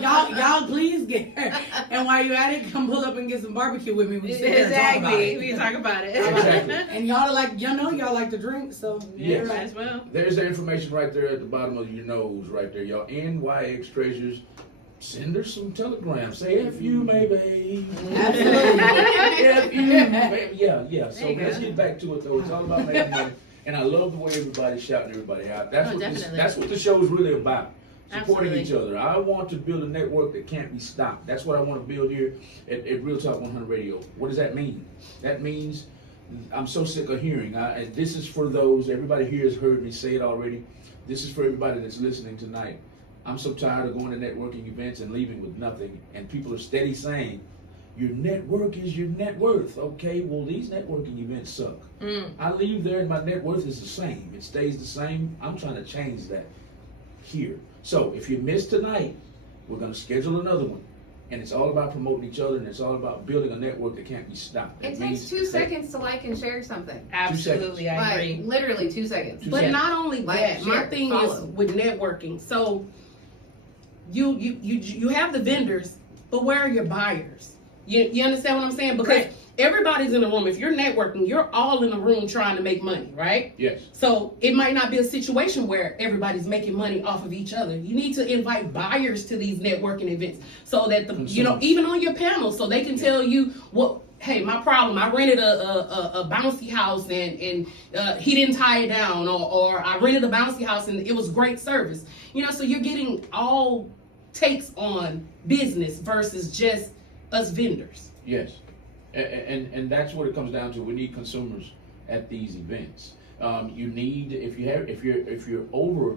y'all please get her. And while you're at it, come pull up and get some barbecue with me. We sit here and talk about Exactly. it. We can talk about it. Exactly. And y'all like, y'all like to drink, so Yeah, Yes. might as well. There's the information right there at the bottom of your nose, right there, y'all. Nix Treasures. Send her some telegrams. Say FU Mayee. Absolutely. Yeah. So let's get back to it though. It's all about making money. And I love the way everybody's shouting everybody out. Definitely. That's what the show is really about. Supporting Absolutely. each other. I want to build a network that can't be stopped. That's what I want to build here at Real Talk 100 Radio. What does that mean? That means I'm so sick of hearing. And this is for those, everybody here has heard me say it already. This is for everybody that's listening tonight. I'm so tired of going to networking events and leaving with nothing. And people are steady saying, your network is your net worth. Okay, well, these networking events suck. I leave there and my net worth is the same. It stays the same. I'm trying to change that here. So if you missed tonight, we're going to schedule another one. And it's all about promoting each other, and it's all about building a network that can't be stopped. It takes 2 seconds to like and share something. Absolutely, I agree. Like, literally 2 seconds. But not only Like, that, my share, thing follow. is with networking. So you have the vendors, but where are your buyers? You understand what I'm saying? Because Right. everybody's in the room. If you're networking, you're all in the room trying to make money, right? Yes. So it might not be a situation where everybody's making money off of each other. You need to invite buyers to these networking events so that Consumers. even on your panel, so they can tell you what. Hey, my problem. I rented a bouncy house and he didn't tie it down, or I rented a bouncy house and it was great service. So you're getting all takes on business versus just us vendors. Yes. And that's what it comes down to. We need consumers at these events. You need, if you're over,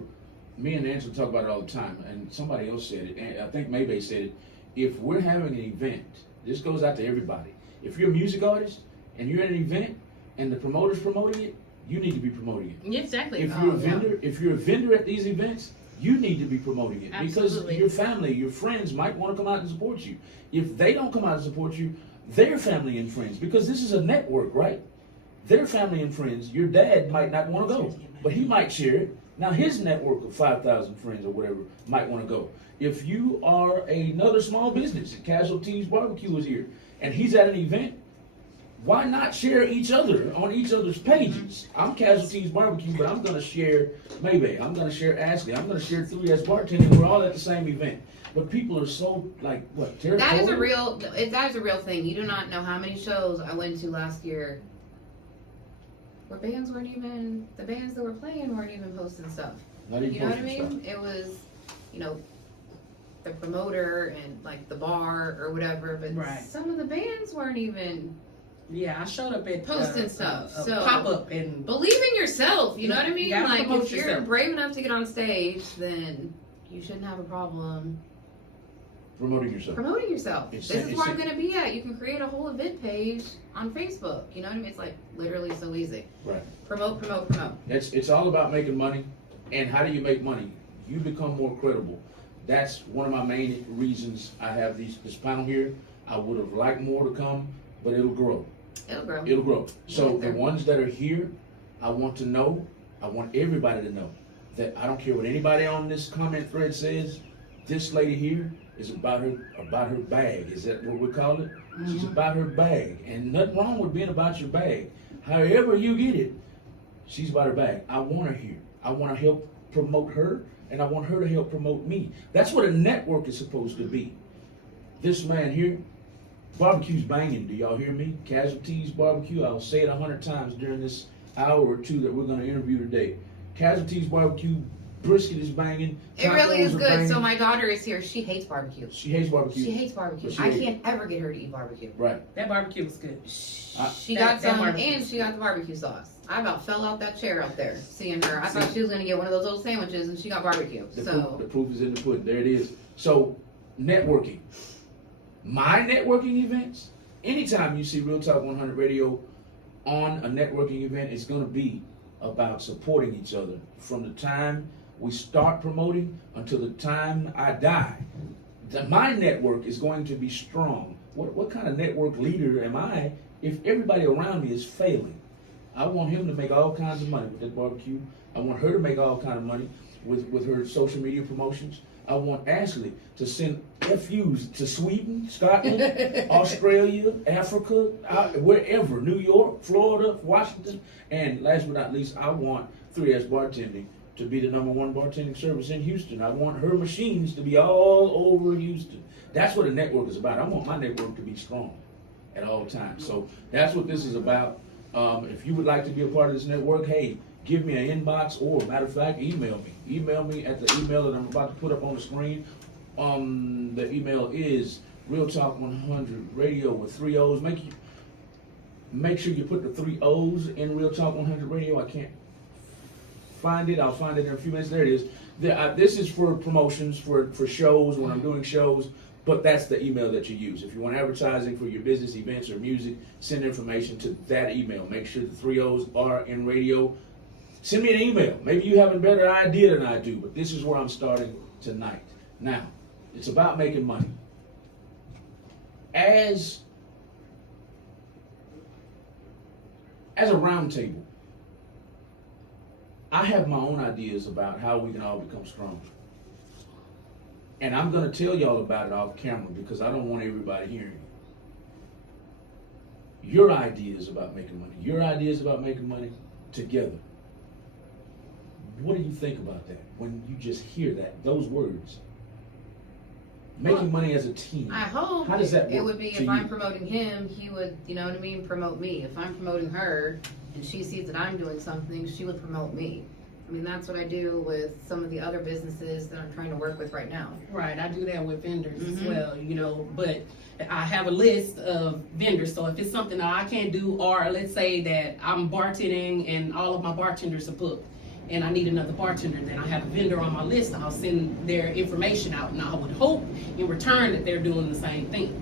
me and Angela talk about it all the time, and somebody else said it, and I think Mayee said it, if we're having an event, this goes out to everybody. If you're a music artist and you're at an event and the promoter's promoting it, you need to be promoting it. Exactly. If you're a vendor at these events, you need to be promoting it. Absolutely. Because your family, your friends might want to come out and support you. If they don't come out and support you, their family and friends, because this is a network, right? Their family and friends, your dad might not want to go, but he might share it. Now his network of 5,000 friends or whatever might want to go. If you are another small business, Tees BBQ is here, and he's at an event, why not share each other on each other's pages? I'm Tees BBQ, but I'm going to share Mayee. I'm going to share Ashley. I'm going to share 3S Bartending. We're all at the same event. But people are so, territorial? That is a real thing. You do not know how many shows I went to last year where the bands that were playing weren't even posting stuff. Not even You know what I posting mean? stuff. It was, the promoter and the bar or whatever, but Right. some of the bands weren't even Yeah, I showed up at posting stuff. a So pop up and believe in yourself. You know what I mean? You gotta Like promote if you're yourself. brave enough to get on stage, then you shouldn't have a problem Promoting yourself. promoting yourself. It's- This is it's- where I'm gonna be at. You can create a whole event page on Facebook. You know what I mean? It's like literally so easy. Right. Promote. It's all about making money. And how do you make money? You become more credible. That's one of my main reasons I have this panel here. I would have liked more to come, but it'll grow. It'll grow. So Yeah. the ones that are here, I want everybody to know that I don't care what anybody on this comment thread says. This lady here is about her bag. Is that what we call it? She's about her bag. And nothing wrong with being about your bag. However you get it, she's about her bag. I want her here. I want to help promote her, and I want her to help promote me. That's what a network is supposed to be. This man here, barbecue's banging. Do y'all hear me? Tees BBQ. I'll say it 100 times during this hour or two that we're going to interview today. Tees BBQ. Brisket is banging. It really is tacos are good. banging. So my daughter is here. She hates barbecue. She hates barbecue. She hates barbecue. But she I hates- can't ever get her to eat barbecue. Right. That barbecue was good. She That got some, barbecue. and she got the barbecue sauce. I about fell out that chair out there seeing her. I thought she was gonna get one of those old sandwiches, and she got barbecue. The So proof is in the pudding. There it is. So, networking. My networking events, anytime you see Real Talk 100 Radio on a networking event, it's going to be about supporting each other from the time we start promoting until the time I die. My network is going to be strong. What kind of network leader am I if everybody around me is failing? I want him to make all kinds of money with that barbecue. I want her to make all kinds of money with her social media promotions. I want Ashley to send FUs to Sweden, Scotland, Australia, Africa, wherever, New York, Florida, Washington. And last but not least, I want 3S Bartending to be the #1 bartending service in Houston. I want her machines to be all over Houston. That's what a network is about. I want my network to be strong at all times. So that's what this is about. If you would like to be a part of this network, hey, give me an inbox, or matter of fact, email me. Email me at the email that I'm about to put up on the screen. The email is Real Talk 100 Radio with 3 O's. Make sure you put the 3 O's in Real Talk 100 Radio. I can't find it. I'll find it in a few minutes. There it is. This is for promotions, for shows, when I'm doing shows, but that's the email that you use. If you want advertising for your business, events, or music, send information to that email. Make sure the 3 O's are in radio. Send me an email. Maybe you have a better idea than I do, but this is where I'm starting tonight. Now, it's about making money. As a round table, I have my own ideas about how we can all become stronger. And I'm going to tell y'all about it off camera because I don't want everybody hearing it. Your ideas about making money. Your ideas about making money together. What do you think about that when you just hear those words? Making money as a team. I hope How does that work it would be to if I'm you? promoting him, he would, you know what I mean, promote me. If I'm promoting her and she sees that I'm doing something, she would promote me. I mean, that's what I do with some of the other businesses that I'm trying to work with right now. Right, I do that with vendors as Mhm. well, but I have a list of vendors, so if it's something that I can't do, or let's say that I'm bartending and all of my bartenders are booked, and I need another bartender, then I have a vendor on my list, I'll send their information out, and I would hope in return that they're doing the same thing.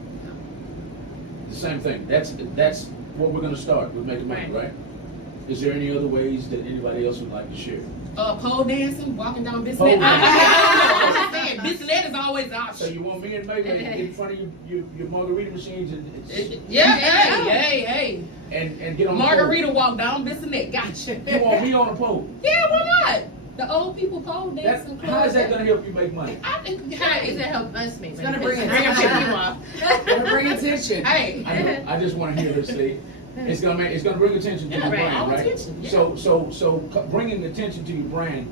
The same thing. That's what we're going to start with making money, right? Is there any other ways that anybody else would like to share? Pole dancing, walking down Pole Bissonnette. dancing. I'm just saying, Bissonnette is always an So option. you want me and Mayee to get in front of your margarita machines Yeah, hey. and get on Margarita walk down Bissonnette, gotcha. the pole? You want me on the pole? Yeah, why not? The old people pole dancing. How is that going to help you make money? I think, How does it help us make It's money? gonna bring Because I'm attention. tipping you off. Gotta bring attention. Hey, I know. I just want to hear her say it. It's gonna bring attention to your Yeah, brand, all right? attention, yeah. So bringing attention to your brand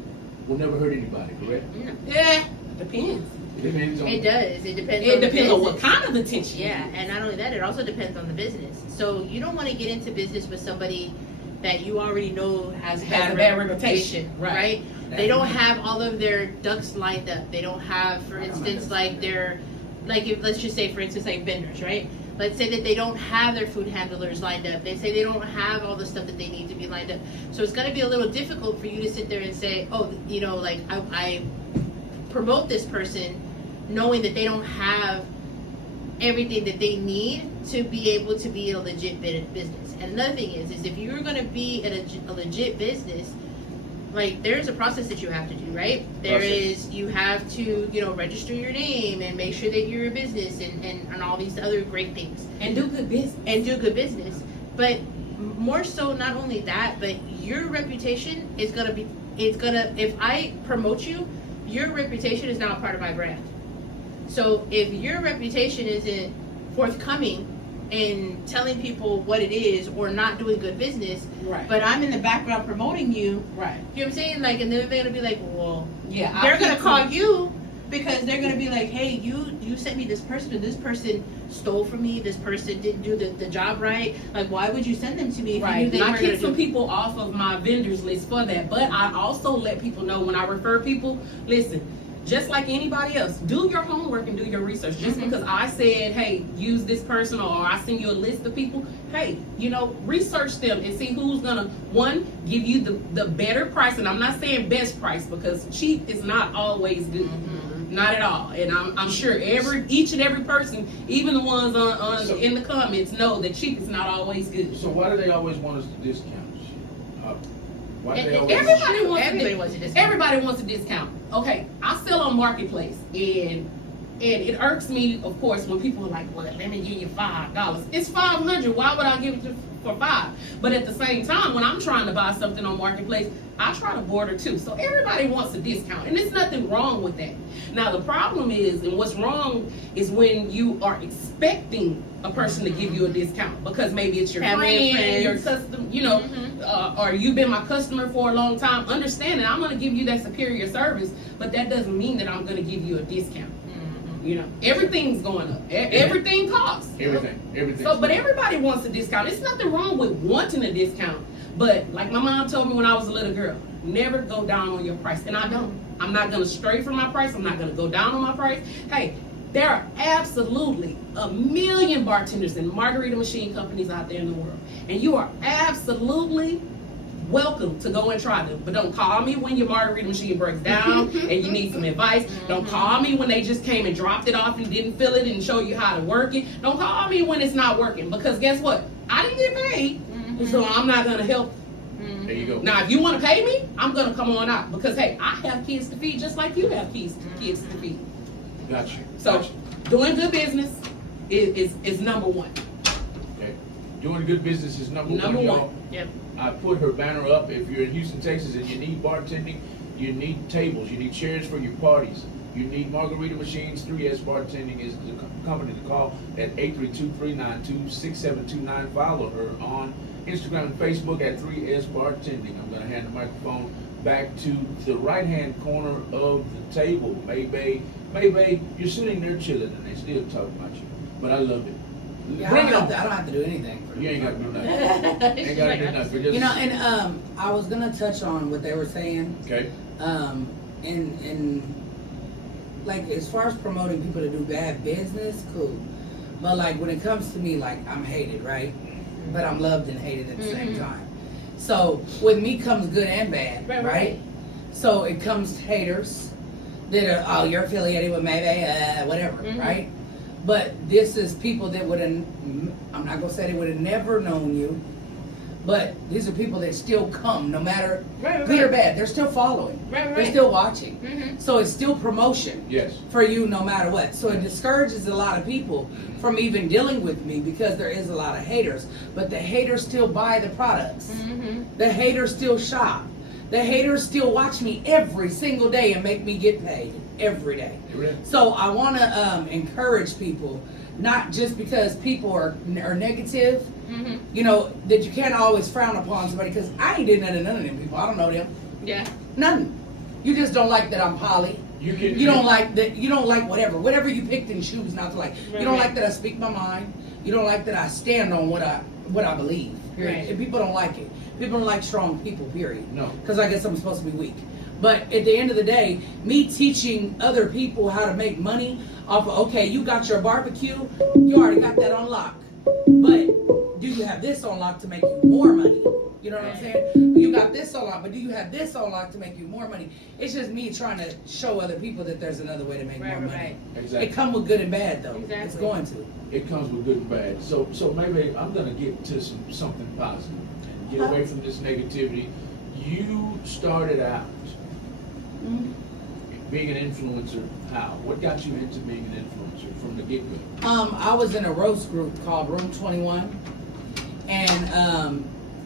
will never hurt anybody, correct? yeah, depends. It depends on. It does. It depends. It on the depends on what business. kind of attention. Yeah, and not only that, it also depends on the business. So you don't want to get into business with somebody that you already know has Has bad a bad reputation, right. right? They don't have all of their ducks lined up. They don't have, for instance, like let's just say, for instance, like vendors, right? Let's say that they don't have their food handlers lined up. They say they don't have all the stuff that they need to be lined up. So it's going to be a little difficult for you to sit there and say, oh, you know, like I promote this person knowing that they don't have everything that they need to be able to be a legit business. And another thing is if you're going to be a legit business, like there's a process that you have to do, right? You have to, you know, register your name and make sure that you're a business and all these other great things. And do good business. But more so, not only that, but your reputation is if I promote you, your reputation is now a part of my brand. So if your reputation isn't forthcoming in telling people what it is or not doing good business, Right. but I'm in the background promoting you. Right. You know what I'm saying? Like, and then they're gonna be like, well, Yeah. they're gonna call you because they're gonna be like, hey, you sent me this person, and this person stole from me. This person didn't do the job right. Like, why would you send them to me if you Right. knew they And I weren't keep gonna some do? people off of my vendors list for that. But I also let people know when I refer people, listen, just like anybody else, do your homework and do your research. Just because I said, hey, use this person, or I send you a list of people, hey, research them and see who's gonna, one, give you the better price. And I'm not saying best price, because cheap is not always good. Not at all. And I'm sure each and every person, even the ones in the comments, know that cheap is not always good. So why do they always want us to discount? Why do they always Everybody wants a discount. Everybody wants a discount. Okay, I sell on Marketplace, and it irks me, of course, when people are like, well, let me give you $5. It's $500. Why would I give it for $5? But at the same time, when I'm trying to buy something on Marketplace, I try to border too. So everybody wants a discount, and there's nothing wrong with that. Now the problem is, and what's wrong is when you are expecting a person to give you a discount because maybe it's your Family and friend, your friends. custom, or you've been my customer for a long time. Understand that I'm going to give you that superior service, but that doesn't mean that I'm going to give you a discount. Everything's going up. Everything costs. Everything. So, but everybody wants a discount. It's nothing wrong with wanting a discount. But like my mom told me when I was a little girl, never go down on your price. And I don't. I'm not going to stray from my price. I'm not going to go down on my price. Hey, there are absolutely a million bartenders and margarita machine companies out there in the world. And you are absolutely welcome to go and try them. But don't call me when your margarita machine breaks down and you need some advice. Don't call me when they just came and dropped it off and didn't fill it and show you how to work it. Don't call me when it's not working, because guess what? I didn't get paid, so I'm not going to help. There you go. Now, if you want to pay me, I'm going to come on out, because, hey, I have kids to feed just like you have kids to feed. Gotcha. So, doing good business is number one. Okay. Doing good business is number Number one, one. y'all. Yep. I put her banner up. If you're in Houston, Texas, and you need bartending, you need tables, you need chairs for your parties, you need margarita machines, 3S Bartending is the company to call at 832-392-6729. Follow her on Instagram and Facebook at 3S Bartending. I'm going to hand the microphone back to the right-hand corner of the table. Mayee, you're sitting there chilling, and they still talk about you. But I love it. Yeah, Bring it on. I don't have to do anything. You ain't got to do nothing. Ain't got to do nothing. Just, And I was gonna touch on what they were saying. okay. And like, as far as promoting people to do bad business, cool. But like, when it comes to me, like, I'm hated, right? But I'm loved and hated at the same time. So with me comes good and bad, right? So it comes haters that are, oh, you're affiliated with Mayee, whatever, right? But this is people that would have, I'm not gonna say they would have never known you, but these are people that still come, no matter good or bad. They're still following. They're still watching. So it's still promotion for you, no matter what. So it discourages a lot of people from even dealing with me, because there is a lot of haters. But the haters still buy the products. The haters still shop. The haters still watch me every single day and make me get paid every day. So I want to encourage people, not just because people are negative, that you can't always frown upon somebody, because I ain't did none of them people. I don't know them. Yeah. None. You just don't like that I'm poly. You don't like that. You don't like whatever you picked and choose not to like. You don't like that I speak my mind. You don't like that I stand on what I believe. Period. And people don't like it. People don't like strong people. Period. No. Because I guess I'm supposed to be weak. But at the end of the day, me teaching other people how to make money off of, okay, you got your barbecue, you already got that on lock. But do you have this on lock to make you more money? You know what I'm saying? You got this on lock, but do you have this on lock to make you more money? It's just me trying to show other people that there's another way to make more money. Exactly. It comes with good and bad, though. Exactly. It's going to. It comes with good and bad. So maybe I'm gonna get to something positive and get away from this negativity. You started out being an influencer. How? What got you into being an influencer from the get-go? I was in a roast group called Room 21, and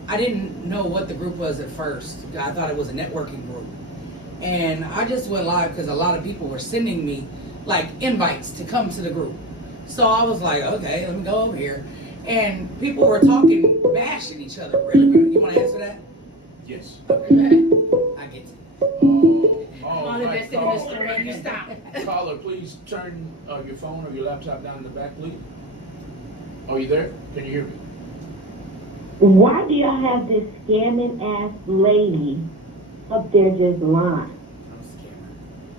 I didn't know what the group was at first. I thought it was a networking group, and I just went live because a lot of people were sending me like invites to come to the group. So I was like, okay, let me go over here, and people were talking, bashing each other. Really? You want to answer that? Yes. Okay. I get you. All All invested in this story, you stop. Caller, please turn your phone or your laptop down in the back, please. Are you there? Can you hear me? Why do y'all have this scamming ass lady up there just lying?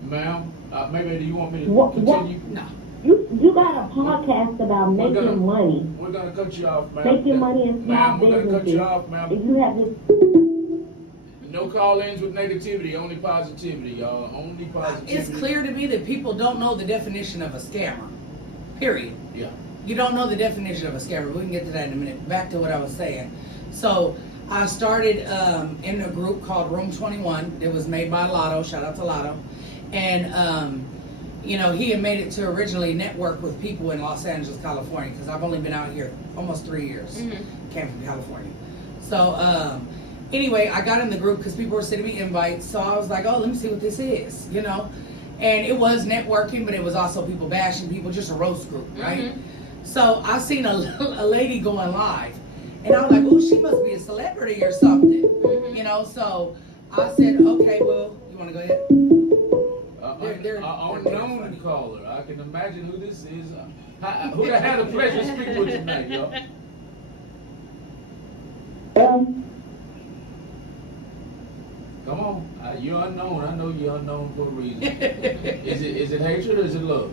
Ma'am, maybe do you want me to What- continue? No. You got a podcast about We're gonna- making money, We're gonna cut you off, ma'am. making money in small Ma'am, we're gonna cut businesses. you off, ma'am. And you have this. No call-ins with negativity, only positivity, y'all. Only positivity. It's clear to me that people don't know the definition of a scammer. Period. Yeah. You don't know the definition of a scammer. We can get to that in a minute. Back to what I was saying. So I started in a group called Room 21. It was made by Lotto. Shout out to Lotto. And you know, he had made it to originally network with people in Los Angeles, California, because I've only been out here almost 3 years. Came from California. So anyway, I got in the group because people were sending me invites. So I was like, oh, let me see what this is, you know. And it was networking, but it was also people bashing people, just a roast group, right? So I seen a lady going live, and I was like, oh, she must be a celebrity or something, you know. So I said, okay, well, you want to go ahead? They're Unknown caller. I can imagine who this is. Who I had the pleasure of speaking with tonight, y'all. Come on, you're unknown. I know you're unknown for a reason. Is it hatred or is it love?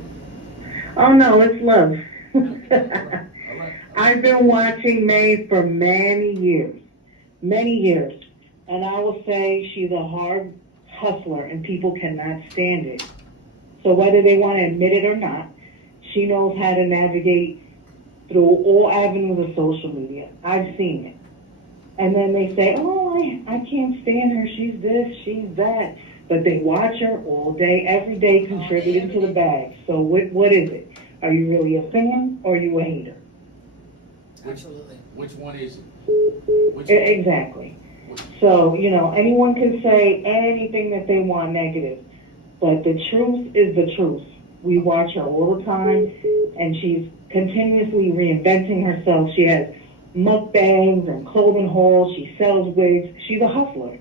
Oh no, it's love. All right. I've been watching Mayee for many years, and I will say she's a hard hustler, and people cannot stand it. So whether they want to admit it or not, she knows how to navigate through all avenues of social media. I've seen it. And then they say, oh, I can't stand her. She's this, she's that. But they watch her all day, every day, contributing to the bag. So what is it? Are you really a fan or are you a hater? Absolutely. Which one is it? Exactly. So, you know, anyone can say anything that they want negative. But the truth is the truth. We watch her all the time, and she's continuously reinventing herself. She has mukbangs and clothing hauls. She sells wigs. She's a hustler.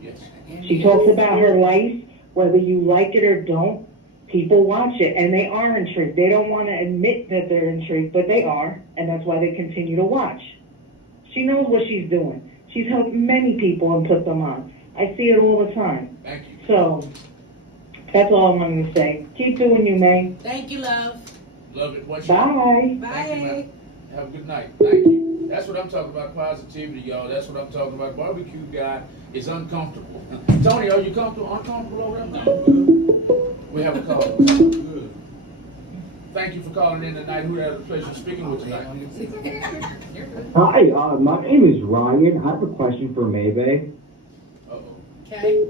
Yes. She talks about her life, whether you like it or don't. People watch it, and they are intrigued. They don't want to admit that they're intrigued, but they are, and that's why they continue to watch. She knows what she's doing. She's helped many people and put them on. I see it all the time. Thank you. So that's all I'm going to say. Keep doing you, May. Thank you, love. Love it. What's Bye. Thank you, Bye. ma'am. Have a good night. Thank you. That's what I'm talking about, positivity, y'all. That's what I'm talking about. Barbecue guy is uncomfortable. Tony, are you uncomfortable over there? No, We have a call. good. Thank you for calling in tonight. Who had the pleasure of speaking with tonight? Hi, my name is Ryan. I have a question for Mayee. Uh-oh. Okay.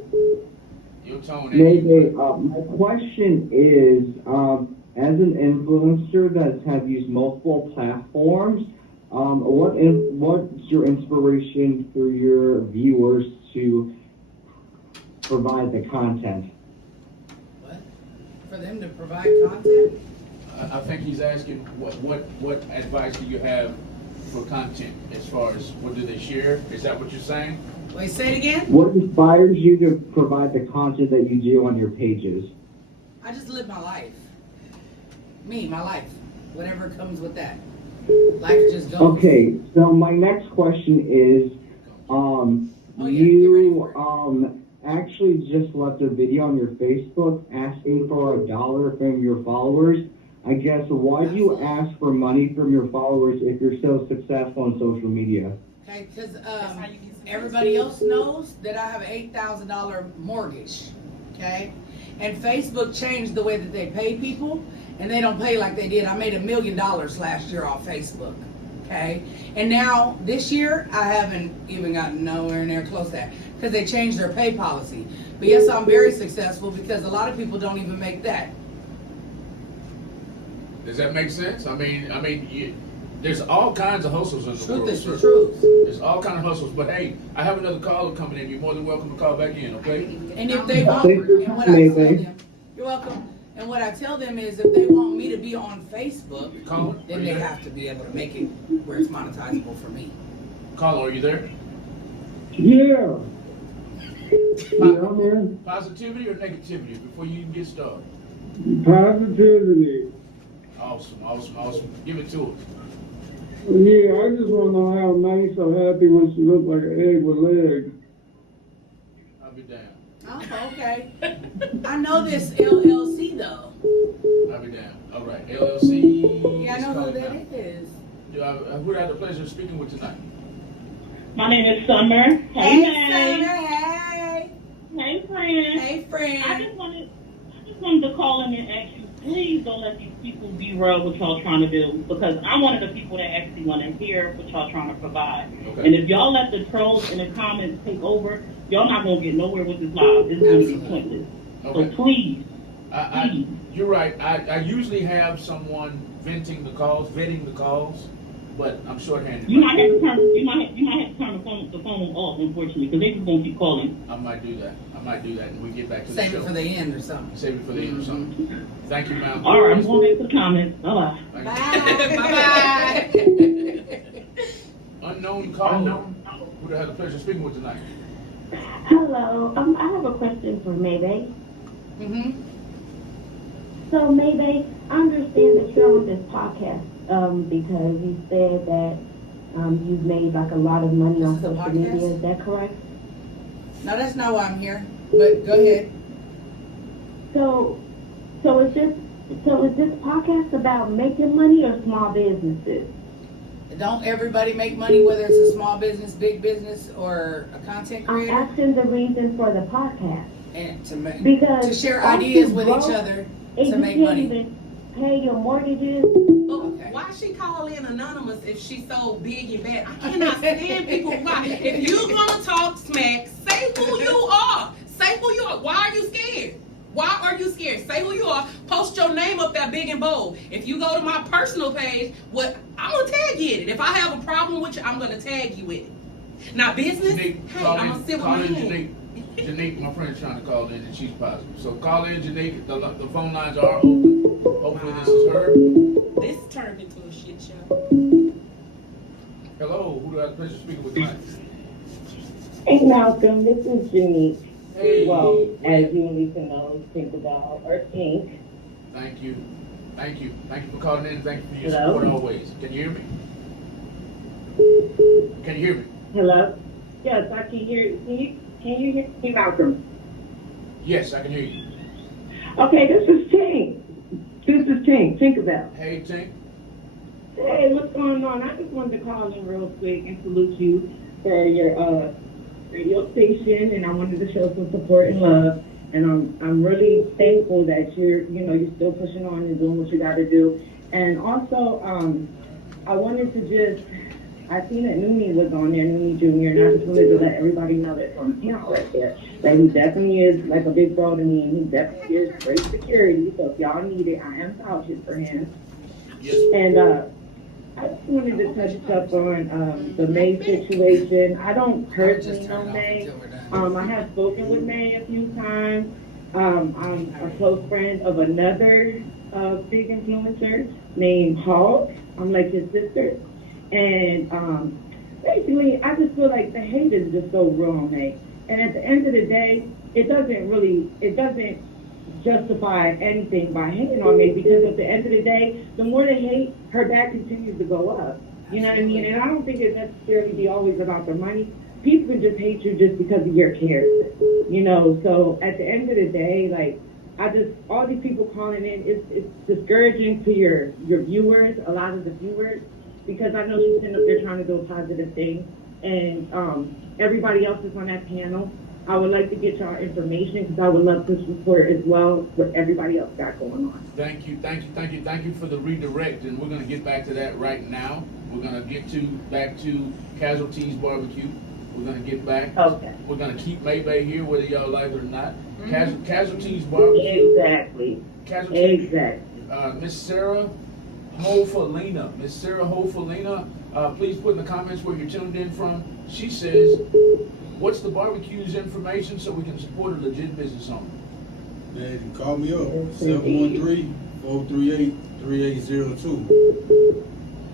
Your tone. Mayee, my question is, as an influencer that have used multiple platforms, what's your inspiration for your viewers to provide the content? What? For them to provide content? I think he's asking what advice do you have for content as far as what do they share? Is that what you're saying? Wait, say it again? What inspires you to provide the content that you do on your pages? I just live my life. Me, my life. Whatever comes with that. Life just goes. Okay, so my next question is, you actually just left a video on your Facebook asking for $1 from your followers. I guess, why do you ask for money from your followers if you're so successful on social media? Okay, because everybody else knows that I have an $8,000 mortgage. Okay? And Facebook changed the way that they pay people, and they don't pay like they did. I made $1 million last year off Facebook. Okay? And now, this year, I haven't even gotten nowhere near close to that because they changed their pay policy. But yes, I'm very successful because a lot of people don't even make that. Does that make sense? I mean, there's all kinds of hustles in the world. Truth is the truth. There's all kinds of hustles, but hey, I have another caller coming in. You're more than welcome to call back in, okay? And if they want, Thank you, and what I tell Mayee. them, you're welcome. And what I tell them is if they want me to be on Facebook, Colin, then they have to be able to make it where it's monetizable for me. Colin, are you there? Yeah. Yeah, I'm here. Positivity or negativity before you even get started? Positivity. Awesome. Give it to us. Yeah, I just want to know how Mayee so happy when she looked like an egg with legs. I'll be damned. Oh, okay. I know this LLC though. I'll be damned. All right, LLC. Yeah, I know who calling that now. is. Who do I have the pleasure of speaking with tonight? My name is Summer. Hey, May. Summer. Hey. Hey, friend. Hey, friend. I just wanted to call in and ask you, please don't let these people be real what y'all trying to do, because I'm one of the people that actually want to hear what y'all trying to provide. Okay. And if y'all let the trolls in the comments take over, y'all not going to get nowhere with this live. This is going to be pointless. Okay. So please. You're right. I usually have someone vetting the calls, but I'm shorthanded. You might have to turn the phone off, unfortunately, because they just gonna keep calling. I might do that, and we get back to Save the it show. for the end or something. Save it for the end or something. Thank you, ma'am. All right, I'm going back to the comments. Bye bye. Bye. Unknown caller. Who do I have the pleasure of speaking with tonight? Hello. I have a question for Mayee. Mm-hmm. So Mayee, I understand that you're on this podcast because you said that you've made like a lot of money on This is a social media. podcast? Is that correct? No, that's not why I'm here. But go ahead. So is this podcast about making money or small businesses? Don't everybody make money, whether it's a small business, big business, or a content I'm creator? asking the reason for the podcast. And Because to share aren't ideas you with broke each other and to you make can't money. even pay your mortgages. Okay. Why she call in anonymous if she's so big and bad? I cannot stand people. Why? If you're gonna talk smack, say who you are. Say who you are. Why are you scared? Why are you scared? Say who you are. Post your name up there big and bold. If you go to my personal page, I'm gonna tag you in it. If I have a problem with you, I'm gonna tag you with it. Now business, Janae, hey, I'm gonna sit with my hand. Janae, my friend's trying to call in and she's positive. So call in, Janae. The phone lines are open. Hopefully this is her. This turned into a shit show. Hello, who do I have the pleasure of speaking with tonight? Hey Malcolm, this is Janique. Hey. Well, as you and Lisa know, think about or think. Thank you for calling in. Thank you for your Hello? support always. Can you hear me? Can you hear me? Hello? Yes, I can hear you. Can you hear me, Malcolm? Yes, I can hear you. Okay, this is Tink. Tinkerbell. Hey, Tink. Hey, what's going on? I just wanted to call in real quick and salute you for your radio station, and I wanted to show some support and love. And I'm really thankful that you're still pushing on and doing what you got to do. And also, I wanted to I seen that Nooney was on there, Nooney Jr., and I just wanted to let everybody know that from him right there, that he definitely is like a big bro to me, and he definitely is great security. So if y'all need it, I am vouching for him. Yes. And I just wanted to touch up on the Mayee situation. I don't personally know Mayee. I have spoken with Mayee a few times. I'm a close friend of another big influencer named Hawk. I'm like his sister. And basically, I just feel like the hate is just so wrong, Mayee. And at the end of the day, it doesn't justify anything by hating on me, because at the end of the day, the more they hate, her back continues to go up. You know what I mean? And I don't think it necessarily be always about the money. People can just hate you just because of your character. So at the end of the day, all these people calling in, it's discouraging to your viewers, a lot of the viewers, because I know she's sitting up there trying to do a positive thing, and everybody else is on that panel. I would like to get y'all information, because I would love to support as well what everybody else got going on. Thank you for the redirect, and we're going to get back to that right now. We're going to get back to Tees BBQ. We're going to get back. Okay. We're going to keep Mayee here, whether y'all like it or not. Tees BBQ. Exactly. Miss Sarah Hofalina. Please put in the comments where you're tuned in from. She says, what's the barbecue's information so we can support a legit business owner? Man, call me up, 713-438-3802.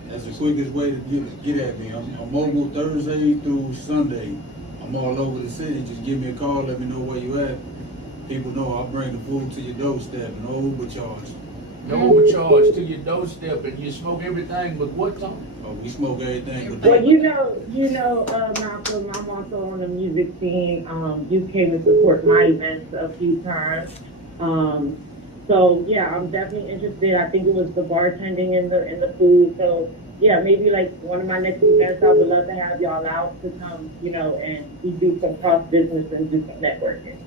That's the quickest way to get at me. I'm mobile Thursday through Sunday. I'm all over the city. Just give me a call, let me know where you at. People know I'll bring the food to your doorstep, no overcharge. No overcharge to your doorstep, and you smoke everything but what, Tom? Oh, we smoke everything but Well, Malcolm, I'm also on the music scene. You came to support my events a few times. So yeah, I'm definitely interested. I think it was the bartending and the food. So yeah, maybe like one of my next events, I would love to have y'all out to come, and we do some cross business and do some networking.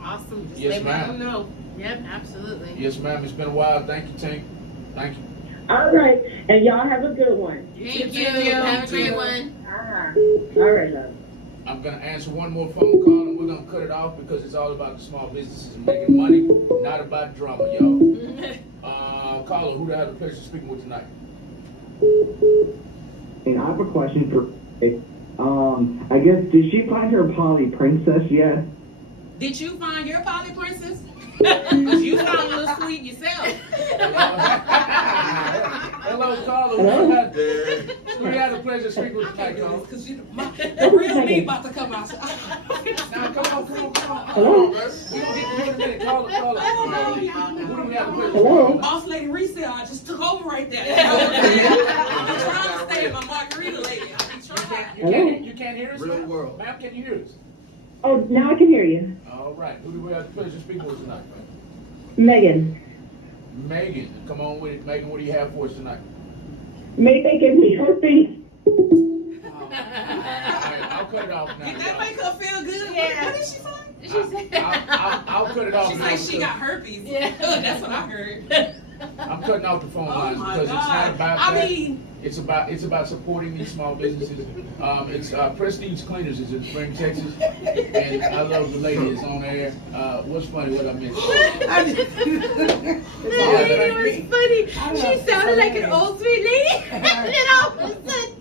Awesome. Just Yes, let ma'am. them know. Yep, absolutely. Yes, ma'am. It's been a while. Thank you, Tank. Thank you. All right, and y'all have a good one. Thank you. Have a great one. All right, love. I'm going to answer one more phone call, and we're going to cut it off because it's all about the small businesses and making money, not about drama, y'all. Caller, who do I have the pleasure of speaking with tonight? And I have a question for I guess, did she find her poly princess yet? Did you find your poly princess? Because you sound a little sweet yourself. Hello, caller. Who do you have the pleasure of speaking with tonight, caller? Because the real me about to come out. Now, come on. Hello? We don't get to you in a minute. Caller. Who do we have the pleasure of Hello? speaking with? Boss lady resale, I just took over right there. I'm trying to stay in my margarita lady. You can't hear us? Real world. Ma'am, can you hear us? Oh, now I can hear you. All right. Who do we have the pleasure of speaking with tonight? Megan. Megan. Come on with it. Megan, what do you have for us tonight? Maybe give me herpes. All right, I'll cut it off now. Did that make her feel good? Yeah. What did she say? I'll cut it off She now. said she got herpes. Yeah. That's what I heard. I'm cutting off the phone Oh lines my because it's not God. about I that. mean, It's about supporting these small businesses. It's Prestige Cleaners is in Spring, Texas, and I love the lady is on there. What's funny? What I missed? That lady was funny. She sounded like an old sweet lady. And then all of a sudden,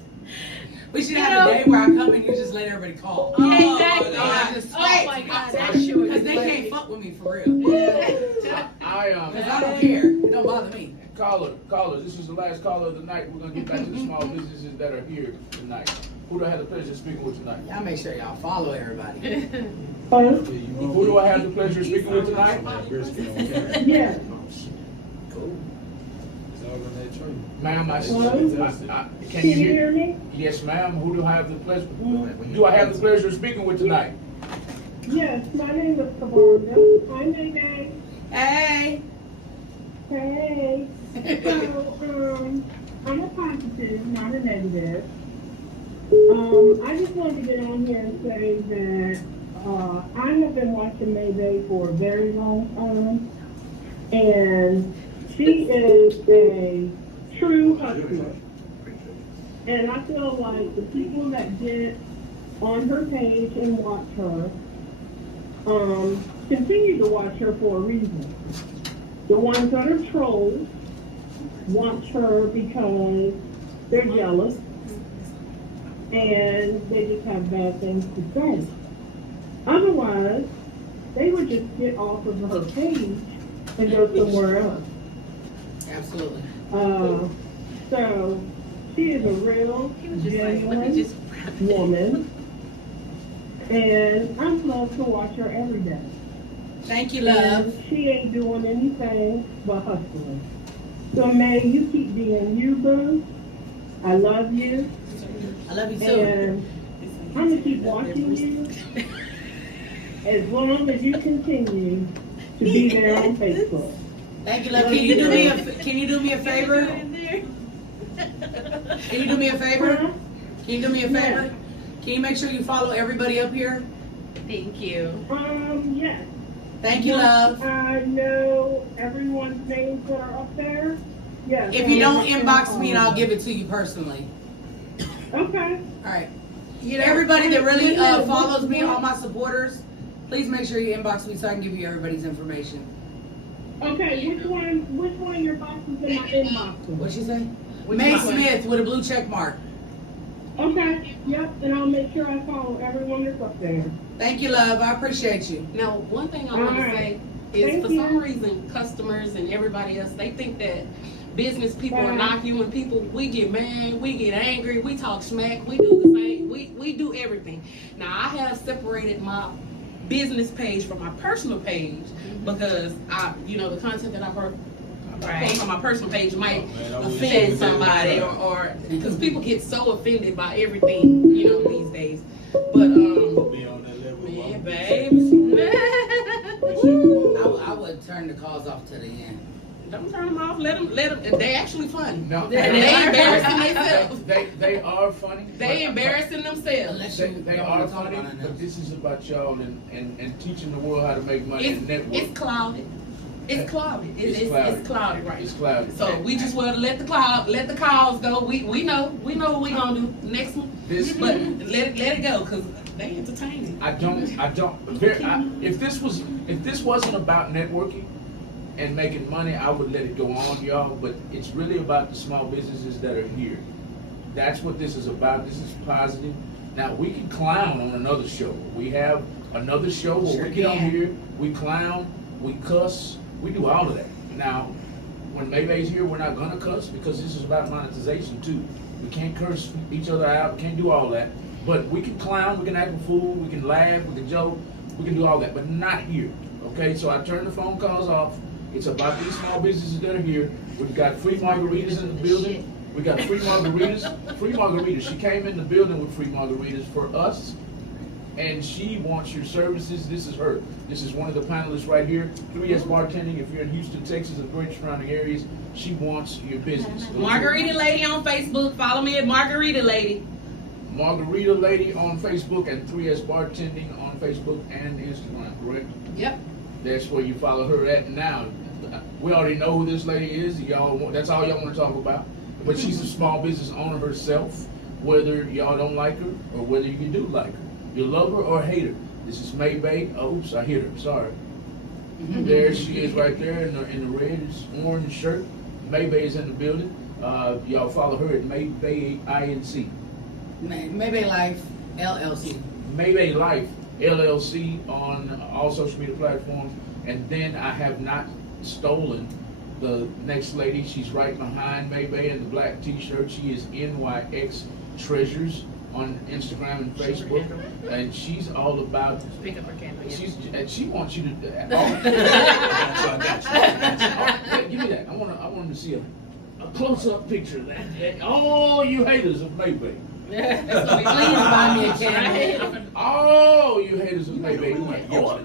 We should have a day where I come and you just let everybody call. Yeah, exactly. Oh my God, that's sure. Because they can't fuck with me for real. Because I don't care. It don't bother me. Caller, this is the last caller of the night. We're gonna get back to the small businesses that are here tonight. Who do I have the pleasure of speaking with tonight? Y'all make sure y'all follow everybody. Who do I have the pleasure of speaking with tonight? Yeah. Cool. It's all in that tree. Ma'am, Can you hear me? Yes, ma'am. Who do I have the pleasure? Who do I have the pleasure of speaking with tonight? Yes, my name is Sabrina. Hi, Mayee. Hey. Hey. So, I'm a positive, not a negative. I just wanted to get on here and say that I have been watching Mayee for a very long time, and she is a true hustler. And I feel like the people that get on her page and watch her continue to watch her for a reason. The ones that are trolls watch her because they're jealous and they just have bad things to say. Otherwise, they would just get off of her page and go somewhere else. Absolutely. So she is a real, genuine woman, and I love to watch her every day. Thank you, love. And she ain't doing anything but hustling. So May, you keep being you, boo. I love you. I love you too. And I'm gonna keep watching you as long as you continue to be there on Facebook. Thank you, love. Can you do me a favor? Can you do me a favor? Can you do me a favor? Can you make sure you follow everybody up here? Thank you. Yes. Thank you, love. I know everyone's names that are up there. Yes. If you don't inbox me, I'll give it to you personally. Okay. All right. Everybody that really follows me, all my supporters, please make sure you inbox me so I can give you everybody's information. Okay, which one of your boxes in my inbox? What'd she say? May Smith with a blue check mark. Okay, yep, and I'll make sure I follow everyone that's up there. Thank you, love. I appreciate you. Now, one thing I want to say, is Thank for some you. reason, customers and everybody else, they think that business people are not human people. We get mad, we get angry, we talk smack, we do the same, we do everything. Now, I have separated my business page from my personal page because the content that I post on my personal page might offend somebody or because people get so offended by everything, these days. But Be on that level. man, baby, I would turn the calls off to the end. don't turn them off. Let them. They actually funny. No, They embarrassing themselves. they are funny. They embarrassing themselves. They are funny, but this is about y'all and teaching the world how to make money and network. It's clouded. It's clouded. It's clouded right It's now. clouded. So we just want to let the calls go. We know what we gonna do next one. But let it go because they entertaining. If this wasn't about networking and making money, I would let it go on, y'all. But it's really about the small businesses that are here. That's what this is about. This is positive. Now we can clown on another show. We have another show where we get on here, we clown, we cuss, we do all of that. Now, when Maybee's here, we're not gonna cuss because this is about monetization too. We can't curse each other out, can't do all that. But we can clown, we can act a fool, we can laugh, we can joke, we can do all that, but not here. Okay, so I turn the phone calls off. It's about these small businesses that are here. We've got free margaritas in the building. We got free margaritas. Free margaritas. She came in the building with free margaritas for us, and she wants your services. This is her. This is one of the panelists right here. 3S Bartending. If you're in Houston, Texas, and great surrounding areas, she wants your business. Margarita Lady on Facebook. Follow me at Margarita Lady. Margarita Lady on Facebook and 3S Bartending on Facebook and Instagram, correct? Yep. That's where you follow her at now. We already know who this lady is. That's all y'all want to talk about. But she's a small business owner herself, whether y'all don't like her or whether you do like her. You love her or hate her. This is Mayee. Oh, oops, I hit her. Sorry. There she is right there in the red, orange shirt. Mayee is in the building. Y'all follow her at Mayee INC. Maybe Life LLC. Mayee Life LLC on all social media platforms. And then I have not stolen the next lady. She's right behind Mayee in the black t-shirt. She is Nix Treasures on Instagram and Facebook, and she's all about. Pick up her candle. Yeah. She wants you to. Give me that. I want to see a close-up picture of that. All you haters of Mayee. Please buy me a candle. Oh, you haters of Mayee.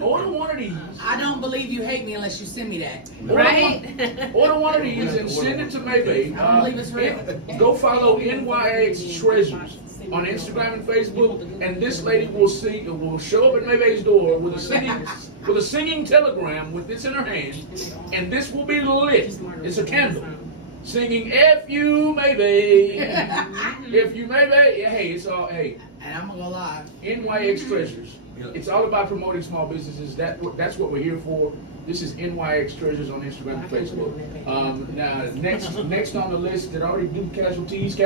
Order one of these. I don't believe you hate me unless you send me that. Right? Order one of these and send it to Mayee. I don't believe it's real. Go follow Nix Treasures on Instagram and Facebook, and this lady will show up at Maybee's door with a singing telegram with this in her hand, and this will be lit. It's a candle. Singing F you Mayee. If you Mayee, hey, it's all hey. And I'm gonna go live. Nix Treasures. It's all about promoting small businesses. That's what we're here for. This is Nix Treasures on Instagram and Facebook. Now, next on the list, did I already do casualties,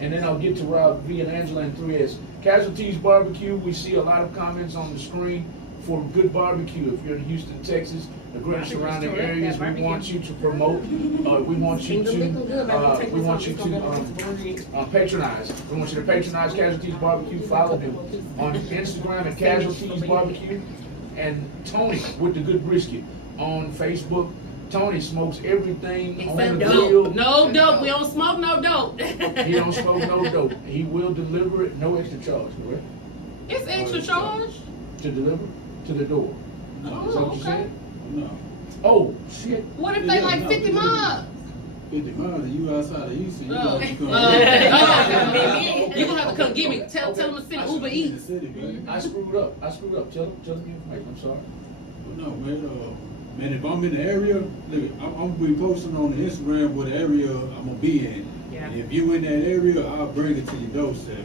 and then I'll get to Rob V and Angela and 3S. Casualties Barbecue. We see a lot of comments on the screen for good barbecue. If you're in Houston, Texas, the great surrounding areas, we want you to promote. We want you to patronize. We want you to patronize Casualties Barbecue. Follow them on Instagram at Casualties Barbecue. And Tony with the good brisket on Facebook. Tony smokes everything on the grill. No dope. We don't smoke no dope. He don't smoke no dope. He will deliver it, no extra charge, correct? It's extra charge. To deliver to the door. Oh, Is that what you okay. said? No. Oh, shit. What if they like 50 miles? 50 miles, you outside of Houston. You Oh. gonna come You gonna have to come get me. Tell them to send Uber in the Eats. city, man. I screwed up. Tell them the information. I'm sorry. No, man, if I'm in the area, look, I'm gonna be posting on the Instagram what area I'm gonna be in. Yeah. And if you in that area, I'll bring it to your doorstep.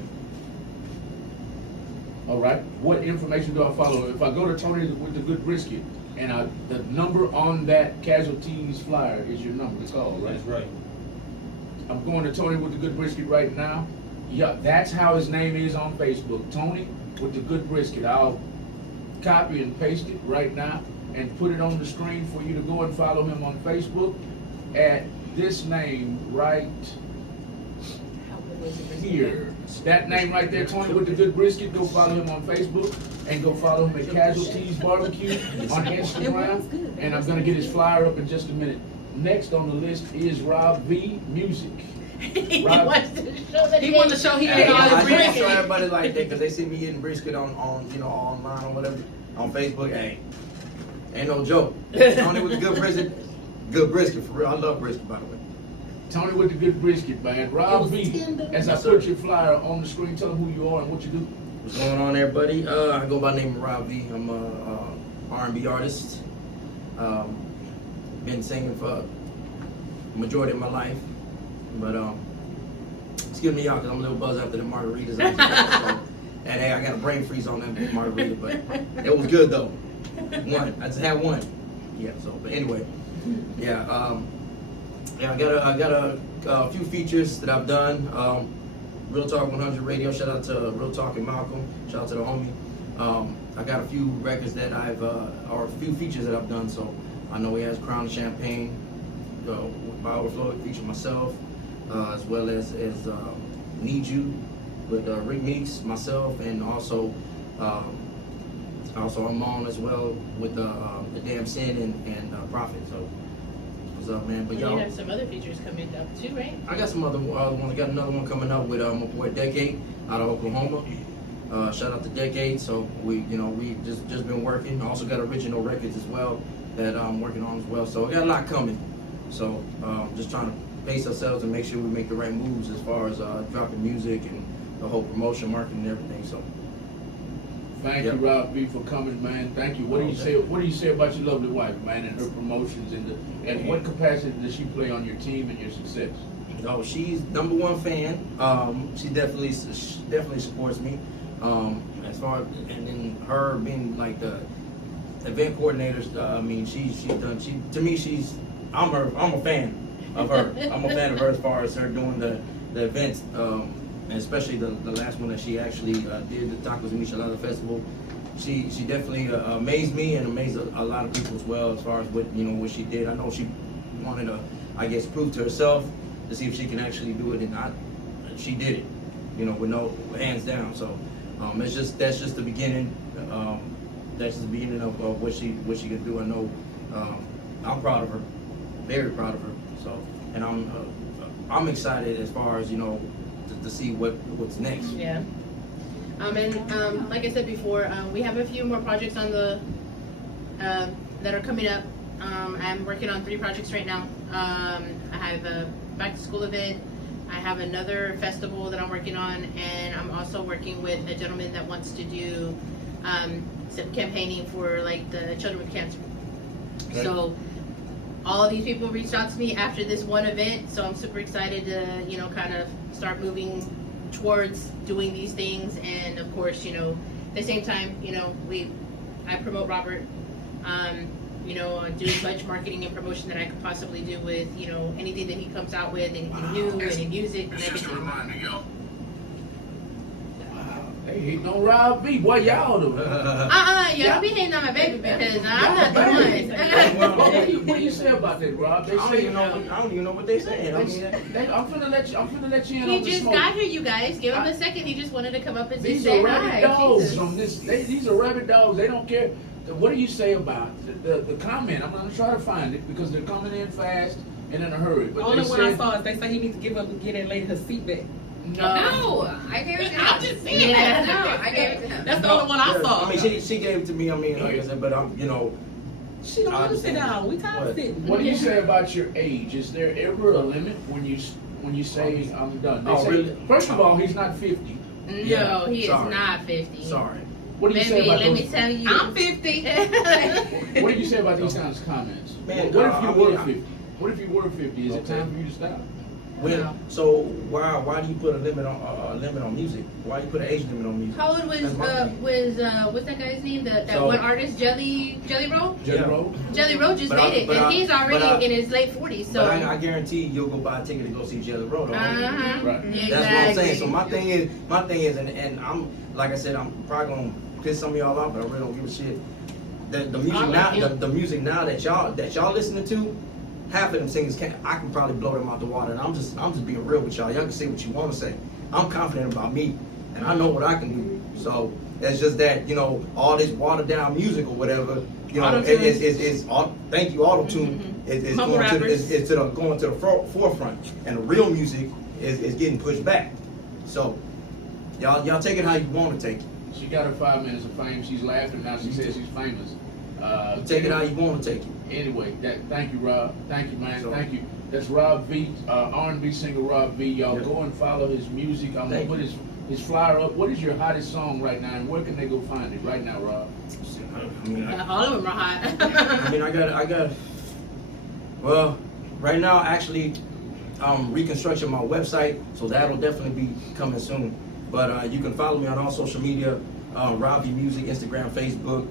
All right. What information do I follow? If I go to Tony with the good brisket, and the number on that Casualties flyer is your number. It's called, right? That's right. I'm going to Tony with the good brisket right now. Yeah, that's how his name is on Facebook. Tony with the good brisket. I'll copy and paste it right now, and put it on the screen for you to go and follow him on Facebook at this name right here. That name right there, Tony with the Good Brisket. Go follow him on Facebook and go follow him at Tees BBQ on Instagram. And I'm gonna get his flyer up in just a minute. Next on the list is Rob V Music. He Rob, wants to show that He wanted to show he Hey, ate all I his just show brisket. everybody like that because they see me eating brisket on online or whatever on Facebook. Hey, ain't no joke. Tony with the good brisket for real. I love brisket, by the way. Tony with the Good Brisket, man. Rob V, as I put your flyer on the screen, tell them who you are and what you do. What's going on, everybody? I go by the name of Rob V. I'm a R&B artist. Been singing for the majority of my life, but excuse me, y'all, because I'm a little buzzed after the margaritas. And hey, I got a brain freeze on that margarita, but it was good though. One, I just had one. Yeah. So, but anyway, yeah. Yeah, I got a few features that I've done. Real Talk 100 Radio. Shout out to Real Talk and Malcolm. Shout out to the homie. I got a few records that or a few features that I've done. So I know he has Crown and Champagne by Overflow. It featured myself, as well as Need You with Rick Meeks, myself, and also I'm on as well with the Damn Sin and Prophet. So. What's up, man? But You y'all, have some other features coming up too, right? I got some other ones. I got another one coming up with my boy Decade out of Oklahoma. Shout out to Decade. So we just been working. I also got original records as well that I'm working on as well. So we got a lot coming. So just trying to pace ourselves and make sure we make the right moves as far as dropping music and the whole promotion, marketing, and everything. So. Thank you, Rob V, for coming, man. Thank you. What do you say? What do you say about your lovely wife, man, and her promotions, and what capacity does she play on your team and your success? Oh, she's #1 fan. She definitely supports me. As far and then her being like the event coordinator, I mean, I'm a fan of her. I'm a fan of her as far as her doing the events. And especially the last one that she actually did, the Tacos and Michelada Festival. She definitely amazed me and amazed a lot of people as well as far as what she did. I know she wanted to, I guess, prove to herself to see if she can actually do it, and she did it, with no hands down. So that's just the beginning. That's just the beginning of what she can do. I know I'm proud of her, very proud of her. So, and I'm excited as far as to see what's next. Yeah. And like I said before, we have a few more projects on the that are coming up. I'm working on 3 projects right now. I have a back to school event. I have another festival that I'm working on, and I'm also working with a gentleman that wants to do some campaigning for like the children with cancer. Okay. So all of these people reached out to me after this one event, so I'm super excited to kind of start moving towards doing these things. And of course, at the same time, I promote Robert, do as much marketing and promotion that I could possibly do with anything that he comes out with, anything new, any music and everything. They hating on Rob V. What y'all do? Y'all be hating on my baby because I'm not the one. What do you say about that, Rob? They say I don't even know what they saying. I'm finna let you in He on the just smoke. got here, you guys. Give him a second. He just wanted to come up and These say are rabid hi. dogs Jesus. from this. These are rabid dogs. They don't care. What do you say about the comment? I'm gonna try to find it because they're coming in fast and in a hurry. But Only they one I said, saw is they say he needs to give up and get that lady her seat back. No, I gave it to him. I'm just saying. Yeah, no, I gave it to him. That's the only one I saw. I mean, she gave it to me. I mean, like I said, but I'm, She don't want to sit down. We tired of sitting. what do you say about your age? Is there ever a limit when you say I'm done? They say, really? First of all, he's not 50. No, he is Sorry. not 50. Sorry. What do you say Baby, about let those? me tell you. I'm 50. What do you say about these kinds of comments? Man, what if you I were mean, 50? What if you were 50? Is it time for you to stop? So why do you put a limit on music? Why do you put an age limit on music? How old was what's that guy's name? That one artist, Jelly Roll? Jelly Roll? Jelly Roll just made it, and he's already in his late 40s. So but I guarantee you'll go buy a ticket to go see Jelly Roll. Right. Exactly. That's what I'm saying. So my thing is, and I'm like I said, I'm probably gonna piss some of y'all off, but I really don't give a shit. the music now that y'all listening to, half of them singers I can probably blow them out the water. And I'm just being real with y'all. Y'all can say what you want to say. I'm confident about me, and I know what I can do. So it's just that, you know, all this watered down music or whatever, you know, it's thank you, auto-tune is going to the forefront, and the real music is getting pushed back. So y'all take it how you want to take it. She got her 5 minutes of fame. She's laughing now. She says she's famous. Take it how you want to take it. Anyway, thank you, Rob. Thank you, man. Thank you. That's Rob V, R&B singer Rob V. Y'all go and follow his music. I'm gonna put his flyer up. What is your hottest song right now, and where can they go find it right now, Rob? I mean, all of them are hot. I mean, I got. Well, right now, actually, I'm reconstructing my website, so that'll definitely be coming soon. But you can follow me on all social media, Rob V Music, Instagram, Facebook,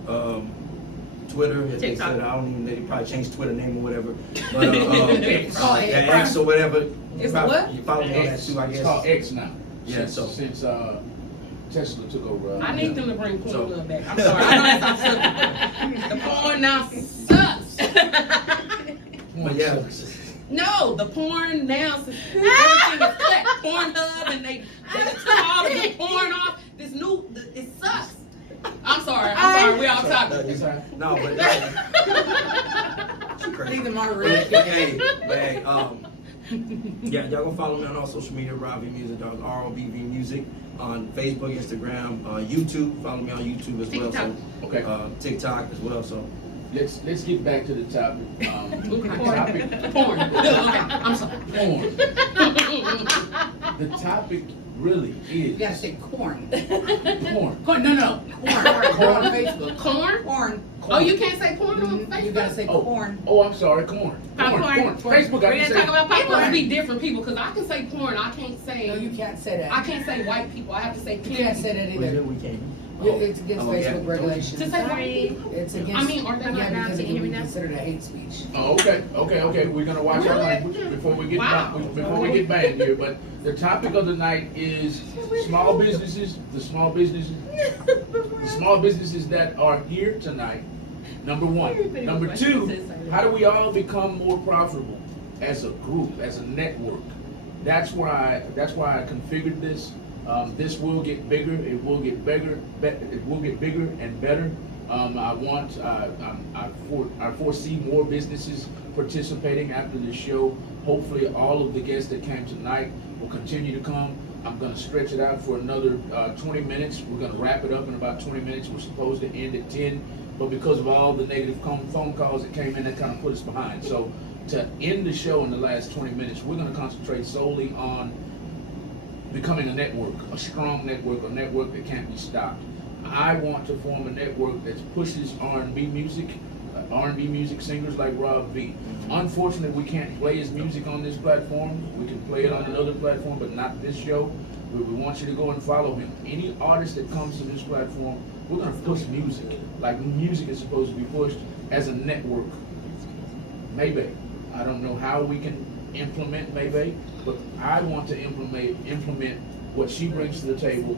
Twitter. TikTok. I don't even. They probably changed Twitter name or whatever. But X or whatever. It's what? You follow me on that too, I guess. It's called X now. Yeah. Since Tesla took over. I need them to bring Pornhub back. I'm sorry. I know it's the porn now sucks. But yeah. No, the porn now everything is cut. Pornhub, and they took all the good porn off. This new, it sucks. I'm sorry. We all talking. No, but Leave the margarita. hey, yeah, y'all go follow me on all social media, Rob V Music, ROBV Music, on Facebook, Instagram, YouTube. Follow me on YouTube as well. So, okay. TikTok as well. So let's get back to the topic. Porn. I'm sorry. Porn. The topic really is. You gotta say corn. Corn. Corn. No. Corn. Corn on Facebook. Corn. Oh, you can't say porn on Facebook? You gotta say corn. Oh, I'm sorry. Corn. Corn. Facebook. We're gonna talk about people. Must be different people, because I can say porn. I can't say. No, you can't say that. I can't say white people. I have to say. You can't say that either. we can't. It's against Facebook regulations. To say white people? It's against. I mean, are they not because it Can you can be hear me now? considered a hate speech. Oh, okay. We're gonna watch our language before we get banned here. But the topic of the night is small businesses. The small businesses that are here tonight. Number one. Number two. How do we all become more profitable as a group, as a network? That's why I configured this. This will get bigger. It will get bigger. It will get bigger and better. I foresee more businesses participating after the show. Hopefully, all of the guests that came tonight will continue to come. I'm going to stretch it out for another 20 minutes. We're going to wrap it up in about 20 minutes. We're supposed to end at 10, but because of all the negative phone calls that came in, that kind of put us behind. So to end the show in the last 20 minutes, we're going to concentrate solely on becoming a network, a strong network, a network that can't be stopped. I want to form a network that pushes R&B music singers like Rob V. Unfortunately, we can't play his music on this platform. We can play it on another platform, but not this show. We want you to go and follow him. Any artist that comes to this platform, we're going to push music like music is supposed to be pushed as a network. Maybe. I don't know how we can implement Mayee, but I want to implement what she brings to the table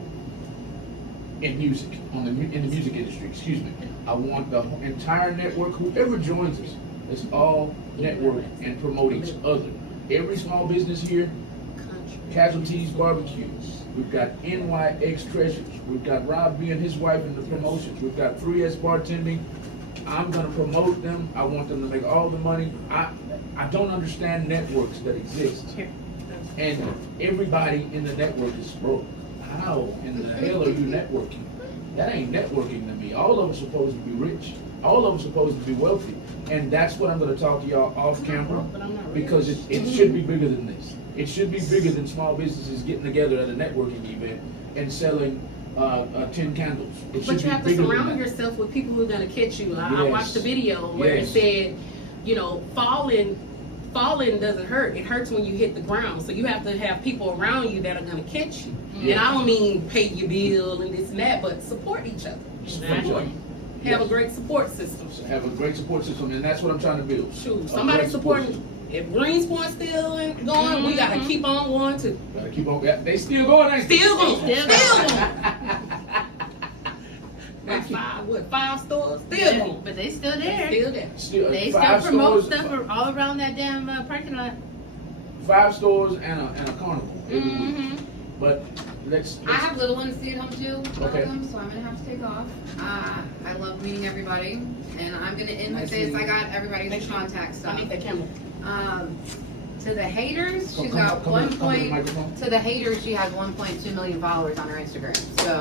in music, in the music industry, excuse me. I want the entire network, whoever joins us, let's all network and promote each other. Every small business here, Tees BBQ. We've got Nix Treasures. We've got Rob V and his wife in the promotions. We've got 3S Bartending. I'm gonna promote them. I want them to make all the money. I don't understand networks that exist. And everybody in the network is broke. How in the hell are you networking? That ain't networking to me. All of them supposed to be rich. All of them supposed to be wealthy. And that's what I'm going to talk to y'all off camera, because it should be bigger than this. It should be bigger than small businesses getting together at a networking event and selling 10 candles. But you have to surround yourself with people who are going to catch you. I watched the video where it said, you know, falling doesn't hurt. It hurts when you hit the ground. So you have to have people around you that are going to catch you. And I don't mean pay your bill and this and that, but support each other. Have a great support system. Have a great support system, and that's what I'm trying to build. Shoot, somebody supporting. If Greenspoint still ain't going, we gotta keep on going too. Gotta keep on. They still going, ain't they? Still going. Got five stores? Still going. But they still there. Still there. They still 5 promote stores, stuff all around that damn parking lot. 5 stores and a carnival every week. But let's I have little ones to stay at home too, Okay. so I'm gonna have to take off. I love meeting everybody, and I'm gonna end Nice with this. meeting I got everybody's contact I stuff. need that camera. To the haters, she's Come got to the microphone. To the haters, she has 1.2 million followers on her Instagram. So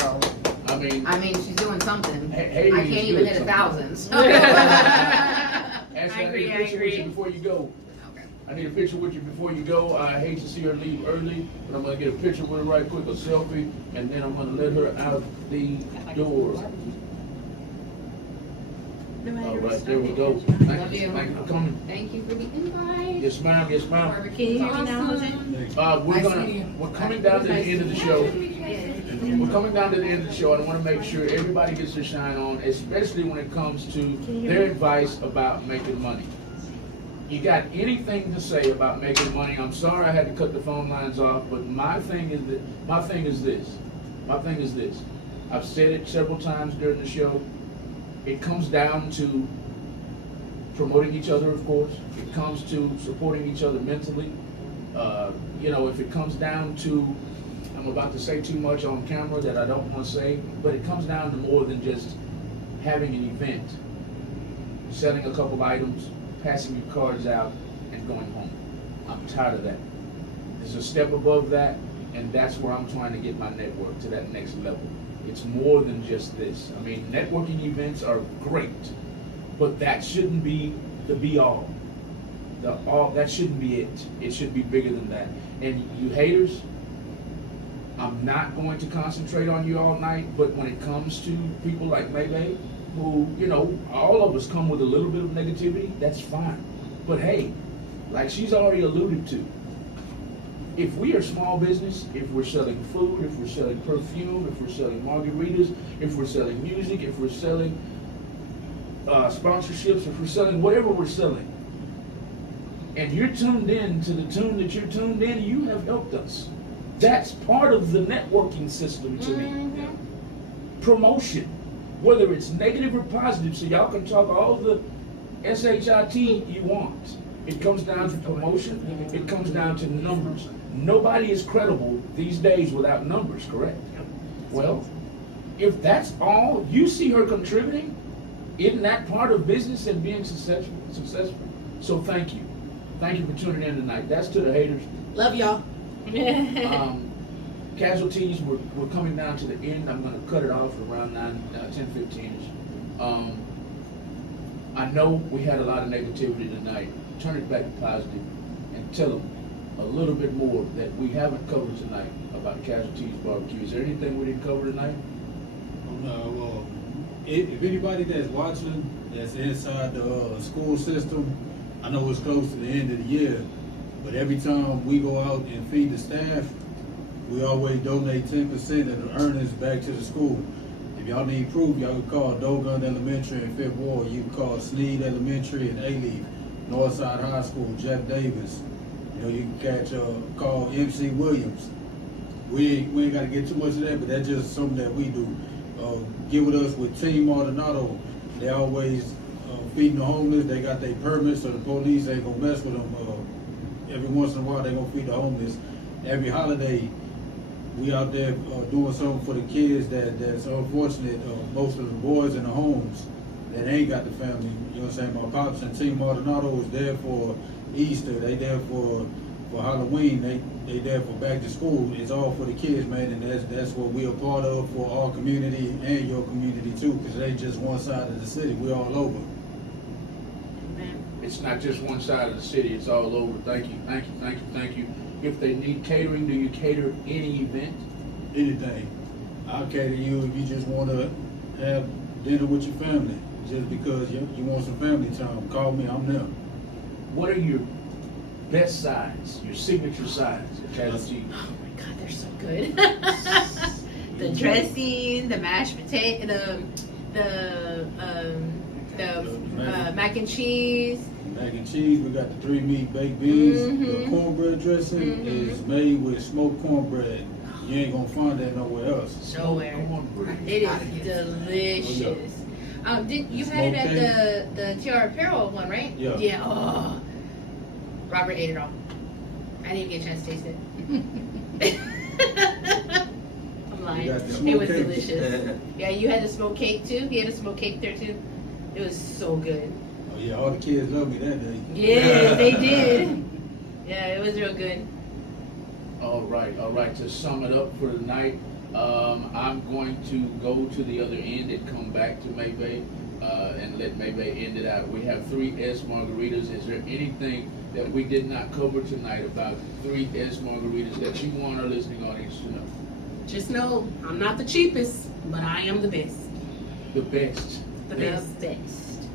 I mean, she's doing something. Haiti I is can't even good hit sometimes. 1,000. So. Ashley, I agree, I I need a picture with you agree. before you go. Okay. I need a picture with you before you go. I hate to see her leave early, but I'm gonna get a picture with her right quick, a selfie, and then I'm gonna let her out the door. All right, there we go. Love you. Thank you for coming. Thank you for the invite. Yes, ma'am. Yes, ma'am. Barbecue. Can you hear me now, Jose? We're coming down to the end of the show. We're coming down to the end of the show, and I want to make sure everybody gets their shine on, especially when it comes to their advice about making money. You got anything to say about making money? I'm sorry I had to cut the phone lines off, but my thing is this. I've said it several times during the show. It comes down to promoting each other, of course. It comes to supporting each other mentally. If it comes down to, I'm about to say too much on camera that I don't want to say, but it comes down to more than just having an event, selling a couple items, passing your cards out, and going home. I'm tired of that. There's a step above that, and that's where I'm trying to get my network to that next level. It's more than just this. I mean, networking events are great, but that shouldn't be the be-all. That shouldn't be it. It should be bigger than that. And you haters, I'm not going to concentrate on you all night, but when it comes to people like Mayee, who, all of us come with a little bit of negativity, that's fine. But hey, like she's already alluded to, if we are small business, if we're selling food, if we're selling perfume, if we're selling margaritas, if we're selling music, if we're selling sponsorships, if we're selling whatever we're selling, and you're tuned in to the tune that you're tuned in, you have helped us. That's part of the networking system to me. Promotion, whether it's negative or positive, so y'all can talk all the SHIT you want. It comes down to promotion, it comes down to numbers. Nobody is credible these days without numbers, correct? Well, if that's all you see her contributing, isn't that part of business and being successful? So thank you. Thank you for tuning in tonight. That's to the haters. Love y'all. Casualties, we're coming down to the end. I'm going to cut it off around 10:15ish. I know we had a lot of negativity tonight. Turn it back to positive and tell them a little bit more that we haven't covered tonight about Casualties BBQ. Is there anything we didn't cover tonight? No, if anybody that's watching that's inside the school system, I know it's close to the end of the year, but every time we go out and feed the staff, we always donate 10% of the earnings back to the school. If y'all need proof, y'all can call Dogun Elementary in 5th Ward. You can call Sneed Elementary in A-Leaf, Northside High School, Jeff Davis. You can call MC Williams. We ain't got to get too much of that, but that's just something that we do. Get with us with Team Maldonado. They always feeding the homeless. They got their permits, so the police ain't gonna mess with them. Every once in a while, they gonna feed the homeless. Every holiday, we out there doing something for the kids that's unfortunate. Most of the boys in the homes that ain't got the family. You know what I'm saying? My pops and Team Maldonado is there for Easter. They there for Halloween. They there for back to school. It's all for the kids, man, and that's what we are part of for our community and your community too, because it ain't just one side of the city. We all over. It's not just one side of the city, it's all over. Thank you. If they need catering, do you cater any event? Anything. I'll cater you if you just want to have dinner with your family. Just because you want some family time, call me, I'm there. What are your best sides, your signature sides at Casualties? Oh my God, they're so good. The dressing, the mashed potato, the mac and cheese. Mac and cheese, we got the 3 meat baked beans. The cornbread dressing is made with smoked cornbread. You ain't gonna find that nowhere else. Nowhere. It is delicious. Did you had it at the Tiara Apparel one, right? Yeah. Yeah. Oh. Robert ate it all. I didn't get a chance to taste it. I'm lying. It was delicious. Yeah, you had the smoked cake too. He had a smoked cake there too. It was so good. Oh yeah, all the kids loved me that day. Yeah, they did. Yeah, it was real good. All right. To sum it up for the night, I'm going to go to the other end and come back to Mayee and let Mayee end it out. We have 3S margaritas. Is there anything that we did not cover tonight about 3S margaritas that you want our listening audience to know? Just know I'm not the cheapest, but I am the best. The best. The best.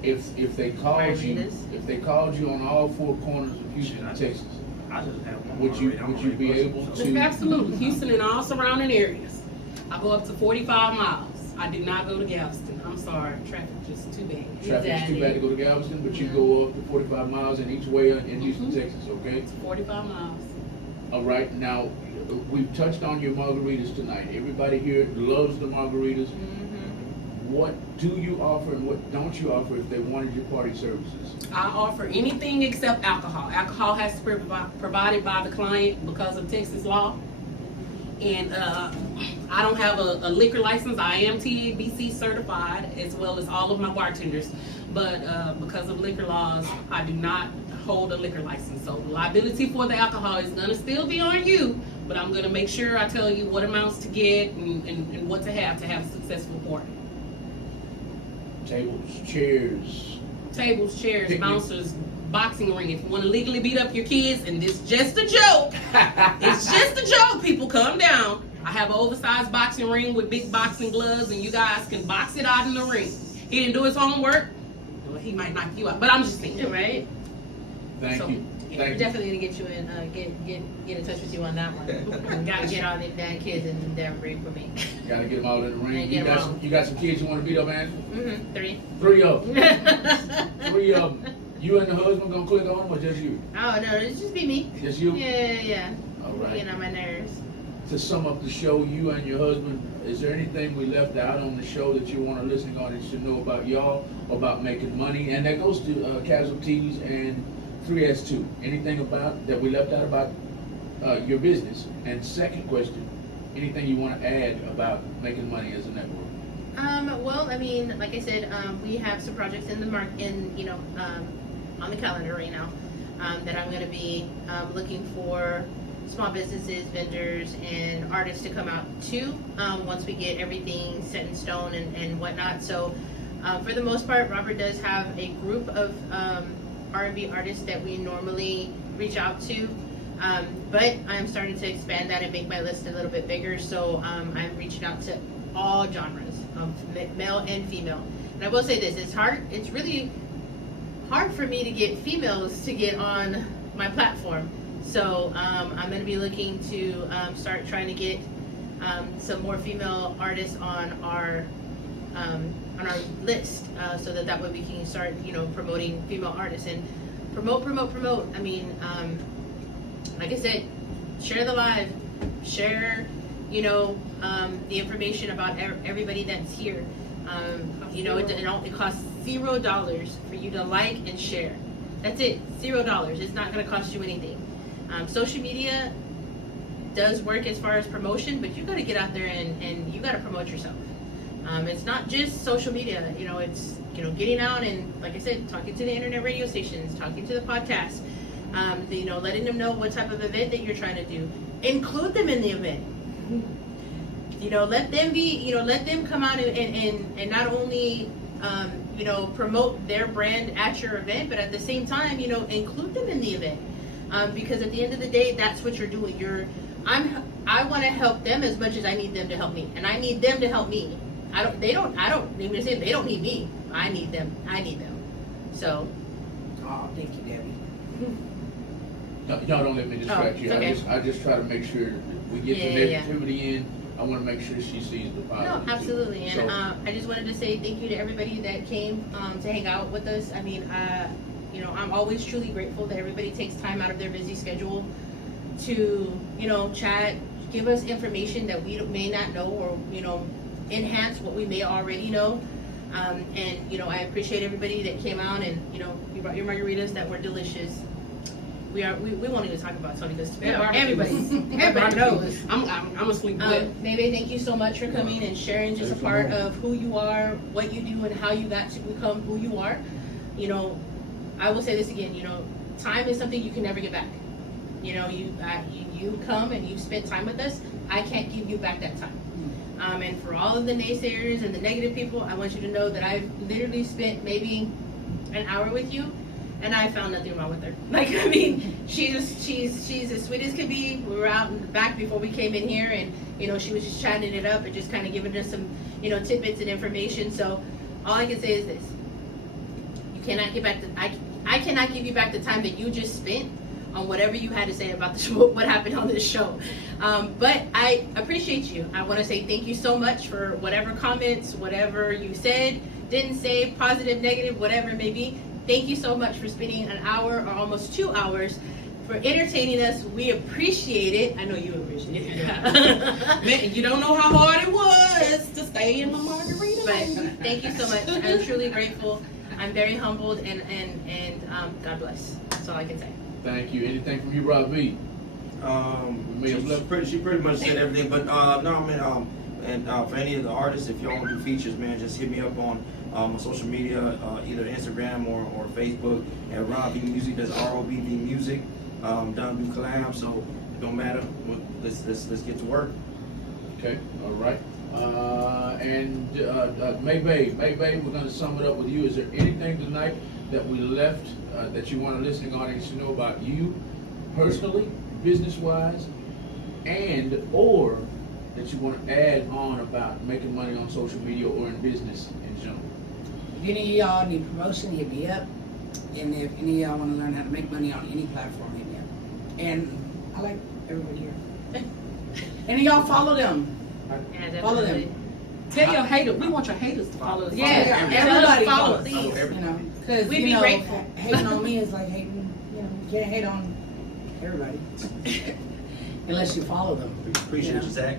If they called you on all four corners of Houston, Texas, would you be able to? Absolutely. Houston and all surrounding areas. I go up to 45 miles. I do not go to Galveston. I'm sorry. Traffic just too bad. Traffic's too bad to go to Galveston, but you go up to 45 miles in each way in Houston, Texas, okay? 45 miles. All right, now, we've touched on your margaritas tonight. Everybody here loves the margaritas. What do you offer and what don't you offer if they wanted your party services? I offer anything except alcohol. Alcohol has to be provided by the client because of Texas law. And I don't have a liquor license. I am TABC certified as well as all of my bartenders. But because of liquor laws, I do not hold a liquor license. So liability for the alcohol is going to still be on you. But I'm going to make sure I tell you what amounts to get and what to have a successful party. Tables, chairs. Tables, chairs, picnic. Bouncers, boxing ring. If you want to legally beat up your kids, and this just a joke. It's just a joke, people. Calm down. I have an oversized boxing ring with big boxing gloves, and you guys can box it out in the ring. He didn't do his homework. Well, he might knock you out, but I'm just saying. Right? Thank you. We're definitely gonna get you in, get in touch with you on that one. Gotta get all them damn kids in their ring for me. Gotta get them all in the ring. You got some kids you want to beat up, man? Three of them. You and the husband gonna click on them or just you? Oh no, it's just be me. Just you? Yeah. All right. Getting on my nerves. To sum up the show, you and your husband, is there anything we left out on the show that you want our listening audience to know about y'all, about making money? And that goes to Casualties and 3S too. Anything about that we left out about your business? And second question, anything you want to add about making money as a network? Well, I mean, like I said, we have some projects in the on the calendar right now that I'm going to be looking for small businesses, vendors, and artists to come out to once we get everything set in stone and whatnot. So for the most part, Robert does have a group of R&B artists that we normally reach out to, but I'm starting to expand that and make my list a little bit bigger. So I'm reaching out to all genres, male and female. And I will say this: it's really hard for me to get females to get on my platform. So I'm going to be looking to start trying to get some more female artists on our list, so that way we can start, promoting female artists and promote. I mean, like I said, share the live, share, the information about everybody that's here. It costs $0 for you to like and share. That's it, $0. It's not going to cost you anything. Social media does work as far as promotion, but you got to get out there and you got to promote yourself. It's not just social media, it's, getting out and, like I said, talking to the internet radio stations, talking to the podcast, letting them know what type of event that you're trying to do. Include them in the event. Let them be, let them come out and not only, promote their brand at your event, but at the same time, include them in the event. Because at the end of the day, that's what you're doing. I want to help them as much as I need them to help me, and I need them to help me. They don't need me. I need them. So. Oh, thank you, Debbie. Y'all don't let me distract you. Okay. I just try to make sure that we get the negativity in. I want to make sure she sees the positive. No, absolutely. And I just wanted to say thank you to everybody that came to hang out with us. I mean, I'm always truly grateful that everybody takes time out of their busy schedule to, chat, give us information that we may not know, or enhance what we may already know. And I appreciate everybody that came out, and you brought your margaritas that were delicious. We won't even talk about Tony because everybody knows. I'm asleep. Maybe thank you so much for coming and sharing just a part of who you are, what you do, and how you got to become who you are. I will say this again. Time is something you can never get back. You come and you've spent time with us. I can't give you back that time. And for all of the naysayers and the negative people, I want you to know that I've literally spent maybe an hour with you, and I found nothing wrong with her. She's as sweet as could be. We were out in the back before we came in here, and she was just chatting it up and just kind of giving us some tidbits and information. So all I can say is this: you cannot get back I cannot give you back the time that you just spent on whatever you had to say about the show, what happened on this show. But I appreciate you. I want to say thank you so much for whatever comments, whatever you said, didn't say, positive, negative, whatever it may be. Thank you so much for spending an hour or almost 2 hours for entertaining us. We appreciate it. I know you appreciate it. Man, you don't know how hard it was to stay in my margarita. But thank you so much. I'm truly grateful. I'm very humbled, and God bless. That's all I can say. Thank you. Anything from you, Rob B? She pretty much said everything, but no, man. And for any of the artists, if y'all want to do features, man, just hit me up on social media, either Instagram or Facebook at Rob B Music. That's ROBB Music. Done do collabs, so it don't matter. Let's get to work. Okay. All right. And Mayee, we're going to sum it up with you. Is there anything tonight that we left that you want a listening audience to know about you personally, business-wise, and or that you want to add on about making money on social media or in business in general? If any of y'all need promotion, hit me up. And if any of y'all want to learn how to make money on any platform, hit me up. And I like everybody here. And y'all follow them. Yeah, Follow them. Tell your haters. We want your haters to follow us. Yeah, everybody follow, follows. please. Because We'd be grateful. hating on me is like hating. You can't hate on everybody unless you follow them. Appreciate you, Zach.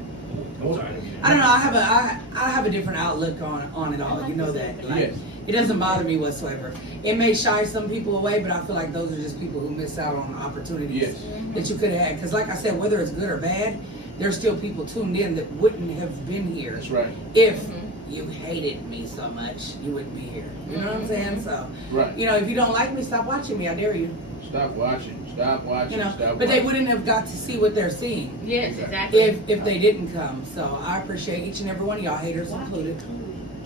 I don't know. I have a different outlook on it all. You know that. Yes. It doesn't bother me whatsoever. It may shy some people away, but I feel like those are just people who miss out on opportunities that you could have had. Because like I said, whether it's good or bad, there's still people tuned in that wouldn't have been here. That's right. If you hated me so much, you wouldn't be here. You know what I'm saying? So, right. If you don't like me, stop watching me. I dare you. Stop watching. Stop watching. But they wouldn't have got to see what they're seeing. Yes, exactly. If they didn't come. So I appreciate each and every one of y'all, haters included.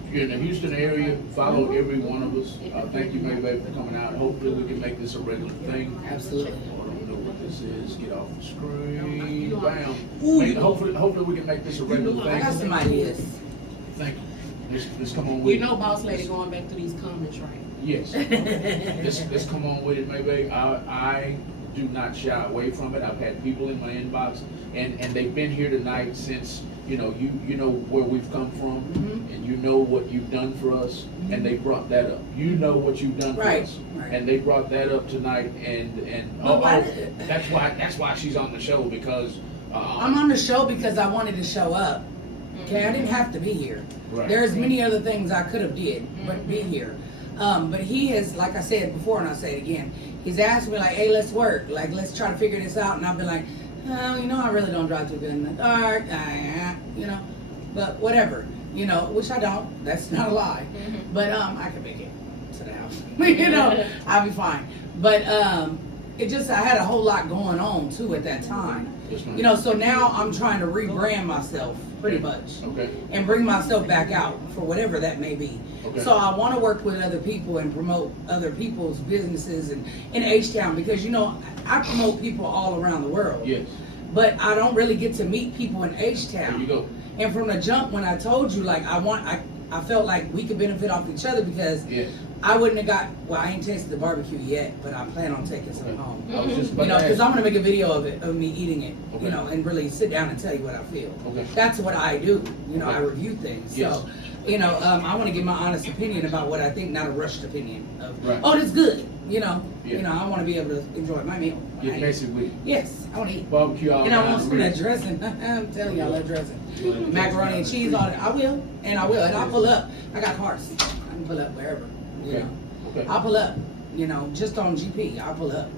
If you're in the Houston area, follow every one of us. Thank you, Mayee, for coming out. Hopefully we can make this a regular thing. Absolutely. I don't know what this is. Get off the screen. Bam. Hopefully we can make this a regular thing. I got some ideas. Thank you. Let's come on with it. Boss Lady going back to these comments, right? Yes. let's come on with it, Mayee. I do not shy away from it. I've had people in my inbox, and they've been here tonight since you know where we've come from, and you know what you've done for us, and they brought that up. You know what you've done for us, and they brought that up tonight, and that's why she's on the show, because I'm on the show because I wanted to show up. Okay, I didn't have to be here. Right. There's many other things I could have did, but be here. But he has, like I said before, and I'll say it again, he's asked me like, hey, let's work. Like, let's try to figure this out. And I've been like, oh, I really don't drive too good in the dark, but whatever, which I don't. That's not a lie. But I can make it to the house. I'll be fine. But it just, I had a whole lot going on too at that time. So now I'm trying to rebrand myself pretty much. Okay. And bring myself back out for whatever that may be. Okay. So I want to work with other people and promote other people's businesses in H-Town, because I promote people all around the world. Yes. But I don't really get to meet people in H-Town. There you go. And from the jump, when I told you, like, I felt like we could benefit off each other, because I wouldn't have I ain't tasted the barbecue yet, but I plan on taking some home. I was just about to Because ask. I'm gonna make a video of me eating it, Okay. and really sit down and tell you what I feel. Okay. That's what I do. I review things. Yes. So You know, I want to give my honest opinion about what I think, not a rushed opinion of, Right. oh, that's good. You know, Yeah. I want to be able to enjoy my meal. Get Right? basic with it. Yes, I want to eat. Barbecue all And I around want some the of that ring. dressing. I'm telling y'all that dressing. Macaroni and cheese on it. I will. And I'll pull up. I got cars. I can pull up wherever. You Okay. know. Okay. I'll pull up. You know, just on GP. I'll pull up.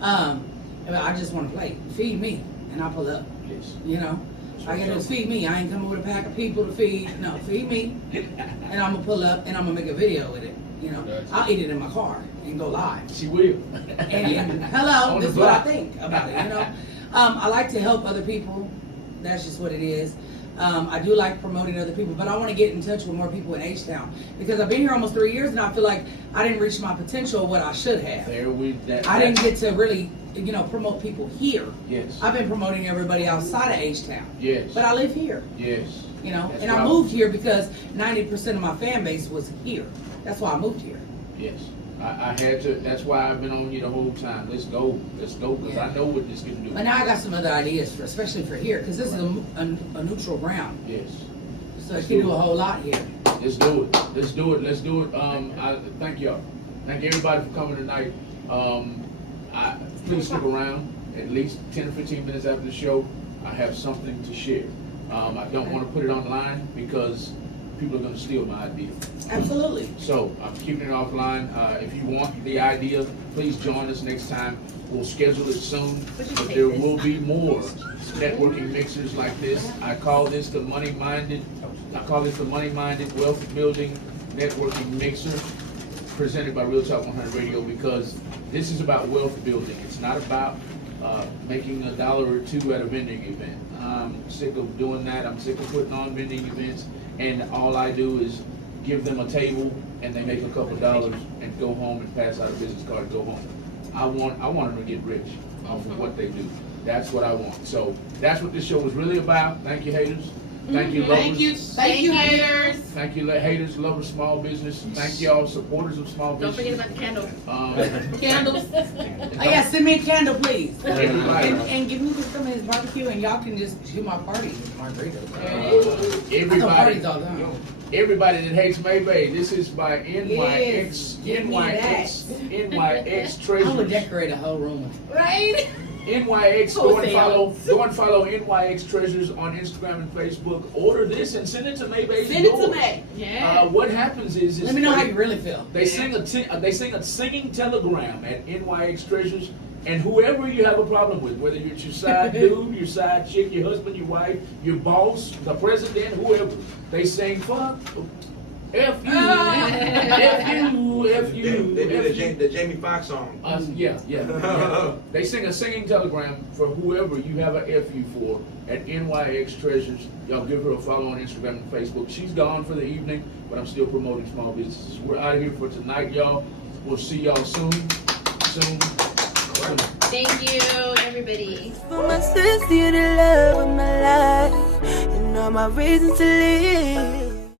I just want to play. Feed me. And I'll pull up. Yes. You know. I gotta just feed me. I ain't coming with a pack of people to feed. No, feed me. And I'm gonna pull up and I'm gonna make a video with it. You know. Gotcha. I'll eat it in my car and go live. She will. And hello, On this the is what I block. think about it, you know. I like to help other people. That's just what it is. I do like promoting other people, but I want to get in touch with more people in H-Town because I've been here almost 3 years and I feel like I didn't reach my potential of what I should have. There with that. I didn't get to really, promote people here. Yes. I've been promoting everybody outside of H-Town. Yes. But I live here, Yes. That's and I right. moved here because 90% of my fan base was here. That's why I moved here. Yes. I had to. That's why I've been on you the whole time. Let's go, because I know what this can do. But now I got some other ideas, especially for here, because this is a neutral ground. Yes. So it can do a whole lot here. Let's do it. Let's do it. Let's do it. I thank y'all. Thank everybody for coming tonight. Please stick around at least 10 or 15 minutes after the show. I have something to share. I don't want to put it online because people are going to steal my idea. Absolutely. So I'm keeping it offline. If you want the idea, please join us next time. We'll schedule it soon, but there will be more networking mixers like this. I call this the money-minded wealth building networking mixer, presented by Real Talk 100 Radio, because this is about wealth building. It's not about making $1 or $2 at a vending event. I'm sick of doing that. I'm sick of putting on vending events, and all I do is give them a table and they make a couple dollars and go home and pass out a business card and go home. I want them to get rich off of what they do. That's what I want. So that's what this show was really about. Thank you, haters. Thank you, lovers. Thank you, haters. Thank you, haters, lovers, small business. Thank y'all, supporters of small Don't business. forget about the candles. Candles. Oh yeah, send me a candle, please. Everybody. And give me some of his barbecue, and y'all can just do my party with margaritas. I throw parties all down. Everybody that hates Mayee, this is by Yes, give me NYX I Treasures. would decorate a whole room. Right? NYX, go and follow NYX Treasures on Instagram and Facebook. Order this and send it to Mayee. Send it to me. Yeah. What happens is Let me know how you really feel. they sing a singing telegram at NYX Treasures, and whoever you have a problem with, whether it's your side dude, your side chick, your husband, your wife, your boss, the president, whoever, they sing fuck, F you, F you, They F did you. the Jamie Foxx song. Yeah. They sing a singing telegram for whoever you have a FU for at NYX Treasures. Y'all give her a follow on Instagram and Facebook. She's gone for the evening, but I'm still promoting small businesses. We're out of here for tonight, y'all. We'll see y'all soon. Thank you, everybody. For my sister, the love of my life, and all my reasons to live.